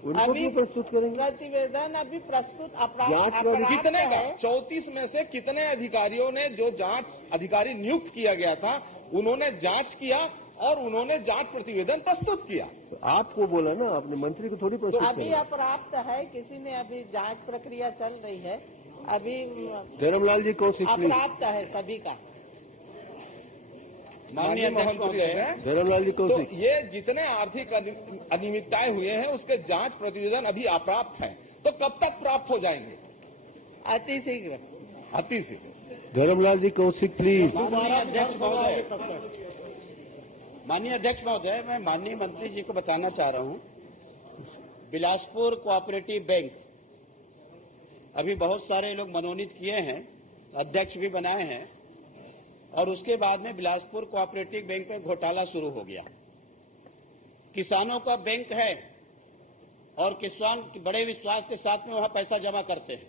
अभी प्रस्तुत करेंगे प्रतिवेदन, अभी प्रस्तुत कितने का? 34 में से कितने अधिकारियों ने, जो जांच अधिकारी नियुक्त किया गया था, उन्होंने जांच किया और उन्होंने जांच प्रतिवेदन प्रस्तुत किया? तो आपको बोला ना, आपने मंत्री को थोड़ी प्रस्तुत किया। अभी अपर्याप्त है, किसी में अभी जांच प्रक्रिया चल रही है, अभी धर्मलाल जी कौशिक अपर्याप्त है सभी का। माननीय मंत्री धर्मलाल जी तो कौशिक, ये जितने आर्थिक अनियमितताएं हुए हैं उसके जांच प्रतिवेदन अभी अप्राप्त हैं, तो कब तक प्राप्त हो जाएंगे? अति शीघ्र। अति शीघ्र। धर्मलाल जी कौशिक प्लीज। माननीय अध्यक्ष महोदय, मैं माननीय मंत्री जी को बताना चाह रहा हूं, बिलासपुर कोऑपरेटिव बैंक अभी बहुत सारे लोग मनोनीत किए हैं, अध्यक्ष भी बनाए हैं, और उसके बाद में बिलासपुर कोऑपरेटिव बैंक में घोटाला शुरू हो गया। किसानों का बैंक है और किसान बड़े विश्वास के साथ में वहां पैसा जमा करते हैं,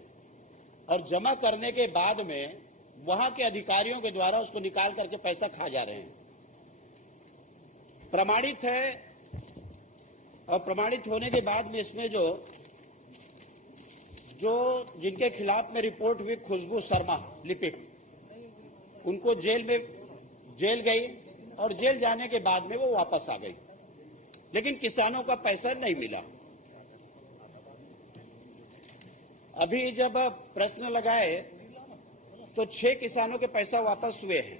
और जमा करने के बाद में वहां के अधिकारियों के द्वारा उसको निकाल करके पैसा खा जा रहे हैं। प्रमाणित है, और प्रमाणित होने के बाद में इसमें जो जिनके खिलाफ में रिपोर्ट हुई, खुशबू शर्मा लिपिक, उनको जेल गई, और जेल जाने के बाद में वो वापस आ गई, लेकिन किसानों का पैसा नहीं मिला। अभी जब प्रश्न लगाए तो 6 किसानों के पैसा वापस हुए हैं,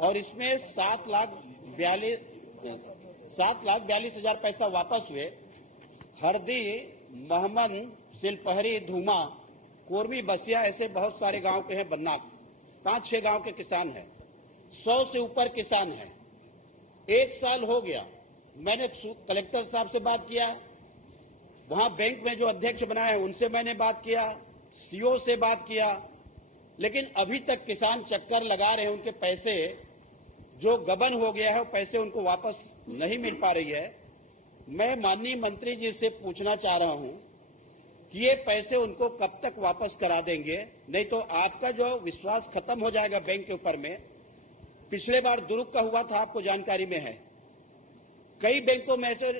और इसमें 7,42,000 पैसा वापस हुए। हरदी, महमन, सिलपहरी, धूमा, कोरमी, बसिया, ऐसे बहुत सारे गांव के हैं, बन्नाक 5-6 गांव के किसान हैं, 100 से ऊपर किसान हैं। 1 साल हो गया, मैंने कलेक्टर साहब से बात किया, वहां बैंक में जो अध्यक्ष बनाए हैं उनसे मैंने बात किया, सीओ से बात किया, लेकिन अभी तक किसान चक्कर लगा रहे हैं। उनके पैसे जो गबन हो गया है, वो पैसे उनको वापस नहीं मिल पा रही है। मैं माननीय मंत्री जी से पूछना चाह रहा हूं कि ये पैसे उनको कब तक वापस करा देंगे, नहीं तो आपका जो विश्वास खत्म हो जाएगा बैंक के ऊपर में। पिछले बार दुरुक का हुआ था, आपको जानकारी में है। कई बैंकों में ऐसे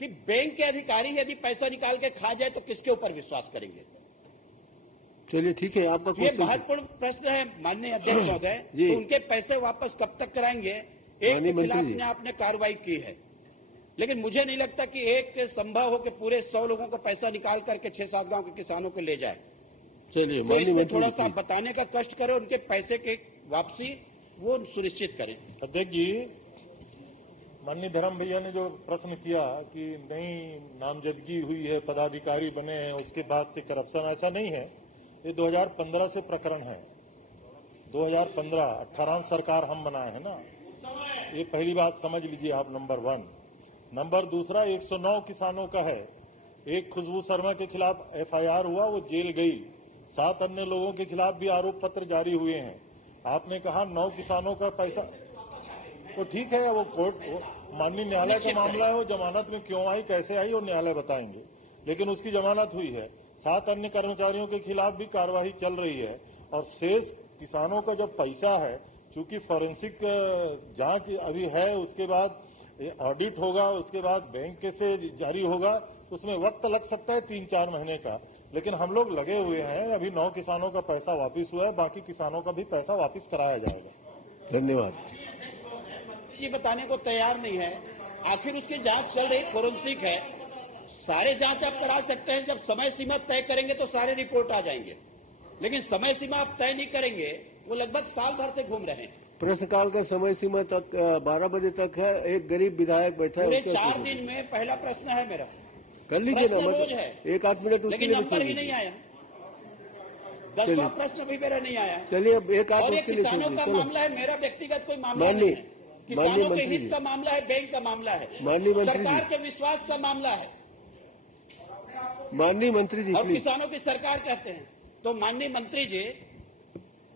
कि बैंक के अधिकारी यदि पैसा निकाल के खा जाए तो किसके ऊपर विश्वास करेंगे? चलिए ठीक है, आपका ये महत्वपूर्ण प्रश्न है माननीय अध्यक्ष महोदय। तो उनके पैसे वापस कब तक कराएंगे? एक के खिलाफ ने आपने कार्रवाई की है, लेकिन मुझे नहीं लगता कि एक संभव हो कि पूरे 100 लोगों का पैसा निकाल करके 6-7 गांव के किसानों को ले जाए। चलिए तो माननीय इसमें मंत्री थोड़ा जी, सा बताने का कष्ट करें, उनके पैसे के वापसी वो सुनिश्चित करें। अध्यक्ष जी, माननीय धर्म भैया ने जो प्रश्न किया कि नई नामजदगी हुई है, पदाधिकारी बने हैं, उसके बाद से करप्शन, ऐसा नहीं है। ये 2015 से प्रकरण है। 2015 18 सरकार हम बनाए हैं ना, ये पहली बात समझ लीजिए आप, नंबर 1। नंबर दूसरा, 109 किसानों का है। एक खुशबू शर्मा के खिलाफ एफआईआर हुआ, वो जेल गई। 7 अन्य लोगों के खिलाफ भी आरोप पत्र जारी हुए हैं। आपने कहा 9 किसानों का पैसा, तो ठीक है, वो कोर्ट माननीय न्यायालय का मामला है, वो जमानत में क्यों आई, कैसे आई, वो न्यायालय बताएंगे, लेकिन उसकी जमानत हुई है। 7 अन्य कर्मचारियों के खिलाफ भी कार्रवाई चल रही है। और शेष किसानों का जब पैसा है, चूंकि फॉरेंसिक जांच अभी है, उसके बाद ऑडिट होगा, उसके बाद बैंक से जारी होगा, तो उसमें वक्त लग सकता है 3-4 महीने का, लेकिन हम लोग लगे हुए हैं। अभी 9 किसानों का पैसा वापस हुआ है, बाकी किसानों का भी पैसा वापस कराया जाएगा। धन्यवाद। ये बताने को तैयार नहीं है। आखिर उसकी जांच चल रही, फोरेंसिक है, सारे जांच आप करा सकते हैं। जब समय सीमा तय करेंगे तो सारे रिपोर्ट आ जाएंगे, लेकिन समय सीमा आप तय नहीं करेंगे, वो लगभग साल भर से घूम रहे हैं। प्रश्नकाल का समय सीमा तक 12 बजे तक है। एक गरीब विधायक बैठा है, पूरे उसके 4 दिन में पहला प्रश्न है मेरा, कर लीजिए ना, प्रश्न रोज है, 1-8 मिनट उसके लेकिन लिए नंबर ही छोड़ नहीं दीजिए। आया। 10वां प्रश्न भी मेरा नहीं आया। चलिए अब एक आध और ये उसके लिए किसानों छोड़ का दीजिए। मामला है, मेरा व्यक्तिगत कोई मामला माननीय नहीं है। किसानों के मंत्री हित जी, का मामला है, बैंक का मामला है, माननीय मंत्री सरकार जी, के विश्वास का मामला है, माननीय मंत्री जी और प्लीज। किसानों की सरकार कहते हैं। तो माननीय मंत्री जी,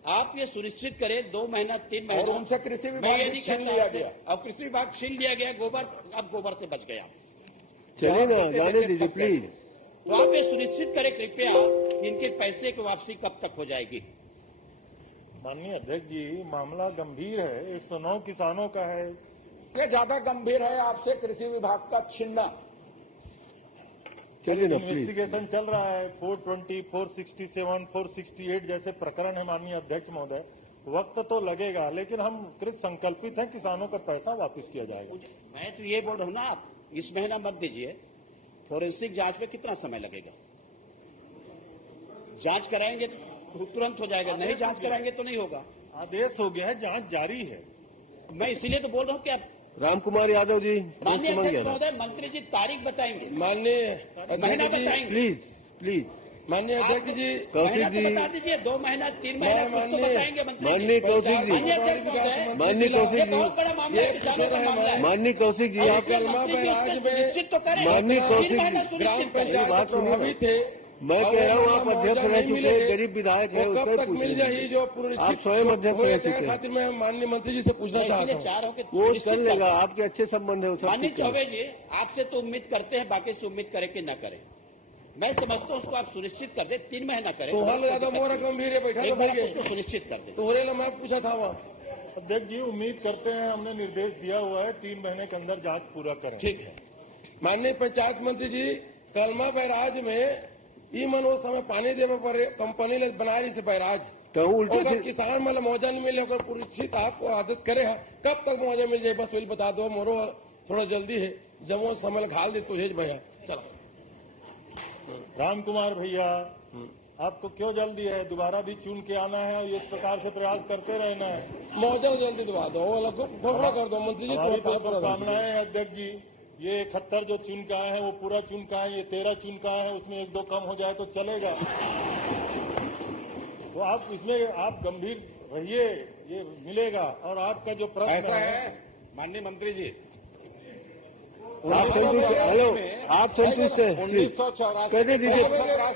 आप ये सुनिश्चित करें 2 महीना 3 महीना, और उनसे कृषि मैं विभाग ये भी नहीं छीन कहता लिया आपसे, गया। अब कृषि विभाग छीन लिया गया, गोबर अब गोबर से बच गया। चलिए ना, जाने दीजिए प्लीज। तो आप ये सुनिश्चित करें कृपया कि इनके पैसे की वापसी कब तक हो जाएगी। माननीय अध्यक्ष जी, मामला गंभीर है, 109 किसानों का है। ये ज्यादा गंभीर है आपसे कृषि विभाग का छीनना। चलिए ना प्लीज। इन्वेस्टिगेशन चल रहा है। 420, 467, 468 जैसे प्रकरण है माननीय अध्यक्ष महोदय। वक्त तो लगेगा, लेकिन हम कृत संकल्पित हैं, किसानों का पैसा वापस किया जाएगा। मैं तो ये बोल रहा हूं ना, आप इस महीना मत दीजिए। फोरेंसिक जांच में कितना समय लगेगा? जांच कराएंगे तो तुरंत हो जाएगा, नहीं जांच कराएंगे तो नहीं होगा। आदेश हो गया है, जांच जारी है। मैं इसीलिए तो बोल रहा हूँ कि आप रामकुमार यादव जी, माननीय अध्यक्ष महोदय, मंत्री जी तारीख बताएंगे, महीना बताएंगे, प्लीज प्लीज। माननीय अध्यक्ष जी, कौशिक जी, बता दीजिए 2 महीना 3 महीना कुछ तो बताएंगे मंत्री जी। माननीय कौशिक जी, माननीय अध्यक्ष महोदय, माननीय कौशिक ये जी, बहुत बड़ा मामला है, किसानों का मामला है। माननीय कौशिक जी, आप सुनिश्चित तो करें, माननीय 3 कौशिक महीना जी, सुनिश्चित करें। मेरी बात सुनिए। प्रभावित थे, मैं कह रहा हूँ आप अध्यक्ष रह चुके हैं, गरीब विधायक है, वो कब उससे तक पूछ मिल जाए, लीजिए। जो आप स्वयं अध्यक्ष रह चुके हैं। खातिर मैं माननीय मंत्री जी से पूछना मैं चाहता इसीलिए हूँ। चाह रहा हूं कि वो सुनिश्चित चल करें। लेगा, आपके अच्छे संबंध है, वो सब माननीय ठीक करें। चौबे जी, आपसे तो उम्मीद करते हैं, बाकी से उम्मीद करें कि न करें। मैं समझता हूँ उसको आप सुनिश्चित कर दे, 3 महीना करें। तो हल ज्यादा मोरा गंभीर है, बैठा एक तो बार भर आप उसको सुनिश्चित कर दे। तो हो रहे मैं पूछा था वहाँ। अध्यक्ष जी, उम्मीद करते हैं, हमने निर्देश दिया हुआ है, 3 महीने के अंदर जांच पूरा करें। ठीक है। माननीय पंचायत मंत्री जी, कलमा बैराज में ई मनो समय पानी देवे पर कंपनी ले बना रही से बैराज, तो उल्टे अगर किसान मतलब मुआवजा नहीं मिले, अगर पुरस्कृत आपको आदेश करे है, कब तक मुआवजा मिल जाए, बस वही बता दो। मोरो थोड़ा जल्दी है, जब वो समय घाल दे सुहेज भैया। चला राम कुमार भैया, आपको क्यों जल्दी है? दोबारा भी चुन के आना है और इस प्रकार से प्रयास करते रहना है। मुआवजा जल्दी दबा दो, वो अलग घोषणा कर दो मंत्री जी। हमारी तो शुभकामनाएं हैं अध्यक्ष जी। ये 71 जो चुन का है वो पूरा चुन का है, ये 13 चुन का है, उसमें 1-2 कम हो जाए तो चलेगा। तो आप इसमें आप गंभीर रहिए, ये मिलेगा। और आपका जो प्रश्न ऐसा है माननीय मंत्री जी, आप संतुष्ट, हेलो, आप संतुष्ट हैं? प्लीज 1984 कहने दीजिए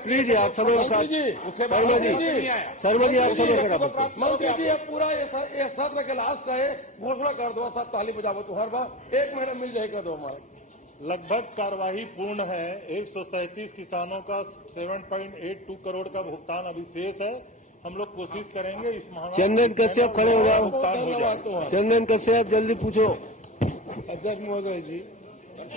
प्लीज, आप समय शर्मा जी, शर्मा जी, आप समय खराब। मंत्री जी अब पूरा ये सत्र के लास्ट है, घोषणा कर दो, सब ताली बजाओ तो हर बार 1 महीना मिल जाएगा। दो हमारे लगभग कार्यवाही पूर्ण है। 137 किसानों का 7.82 करोड़ का भुगतान अभी शेष है। हम लोग कोशिश करेंगे इस माह चंदन कश्यप खड़े हो जाओ, भुगतान हो जाए। चंदन कश्यप जल्दी पूछो। अध्यक्ष महोदय जी,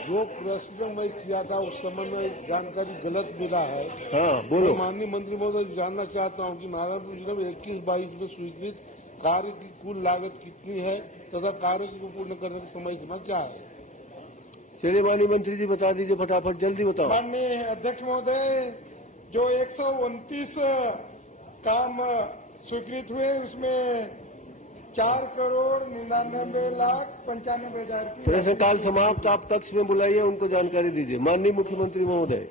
जो प्रश्न मैं किया था उस समय में जानकारी गलत मिला है। हाँ बोलो। माननीय मंत्री महोदय, जानना चाहता हूँ कि नारायणपुर जिले में 21-22 में स्वीकृत कार्य की कुल लागत कितनी है तथा कार्य को पूर्ण करने की समय सीमा क्या है? चलिए माननीय मंत्री जी बता दीजिए फटाफट, जल्दी बताओ। माननीय अध्यक्ष महोदय, जो 129 काम स्वीकृत हुए उसमें 4,99,95,95,000 की प्रश्नकाल समाप्त। आप कक्ष में बुलाइए, उनको जानकारी दीजिए। माननीय मुख्यमंत्री महोदय।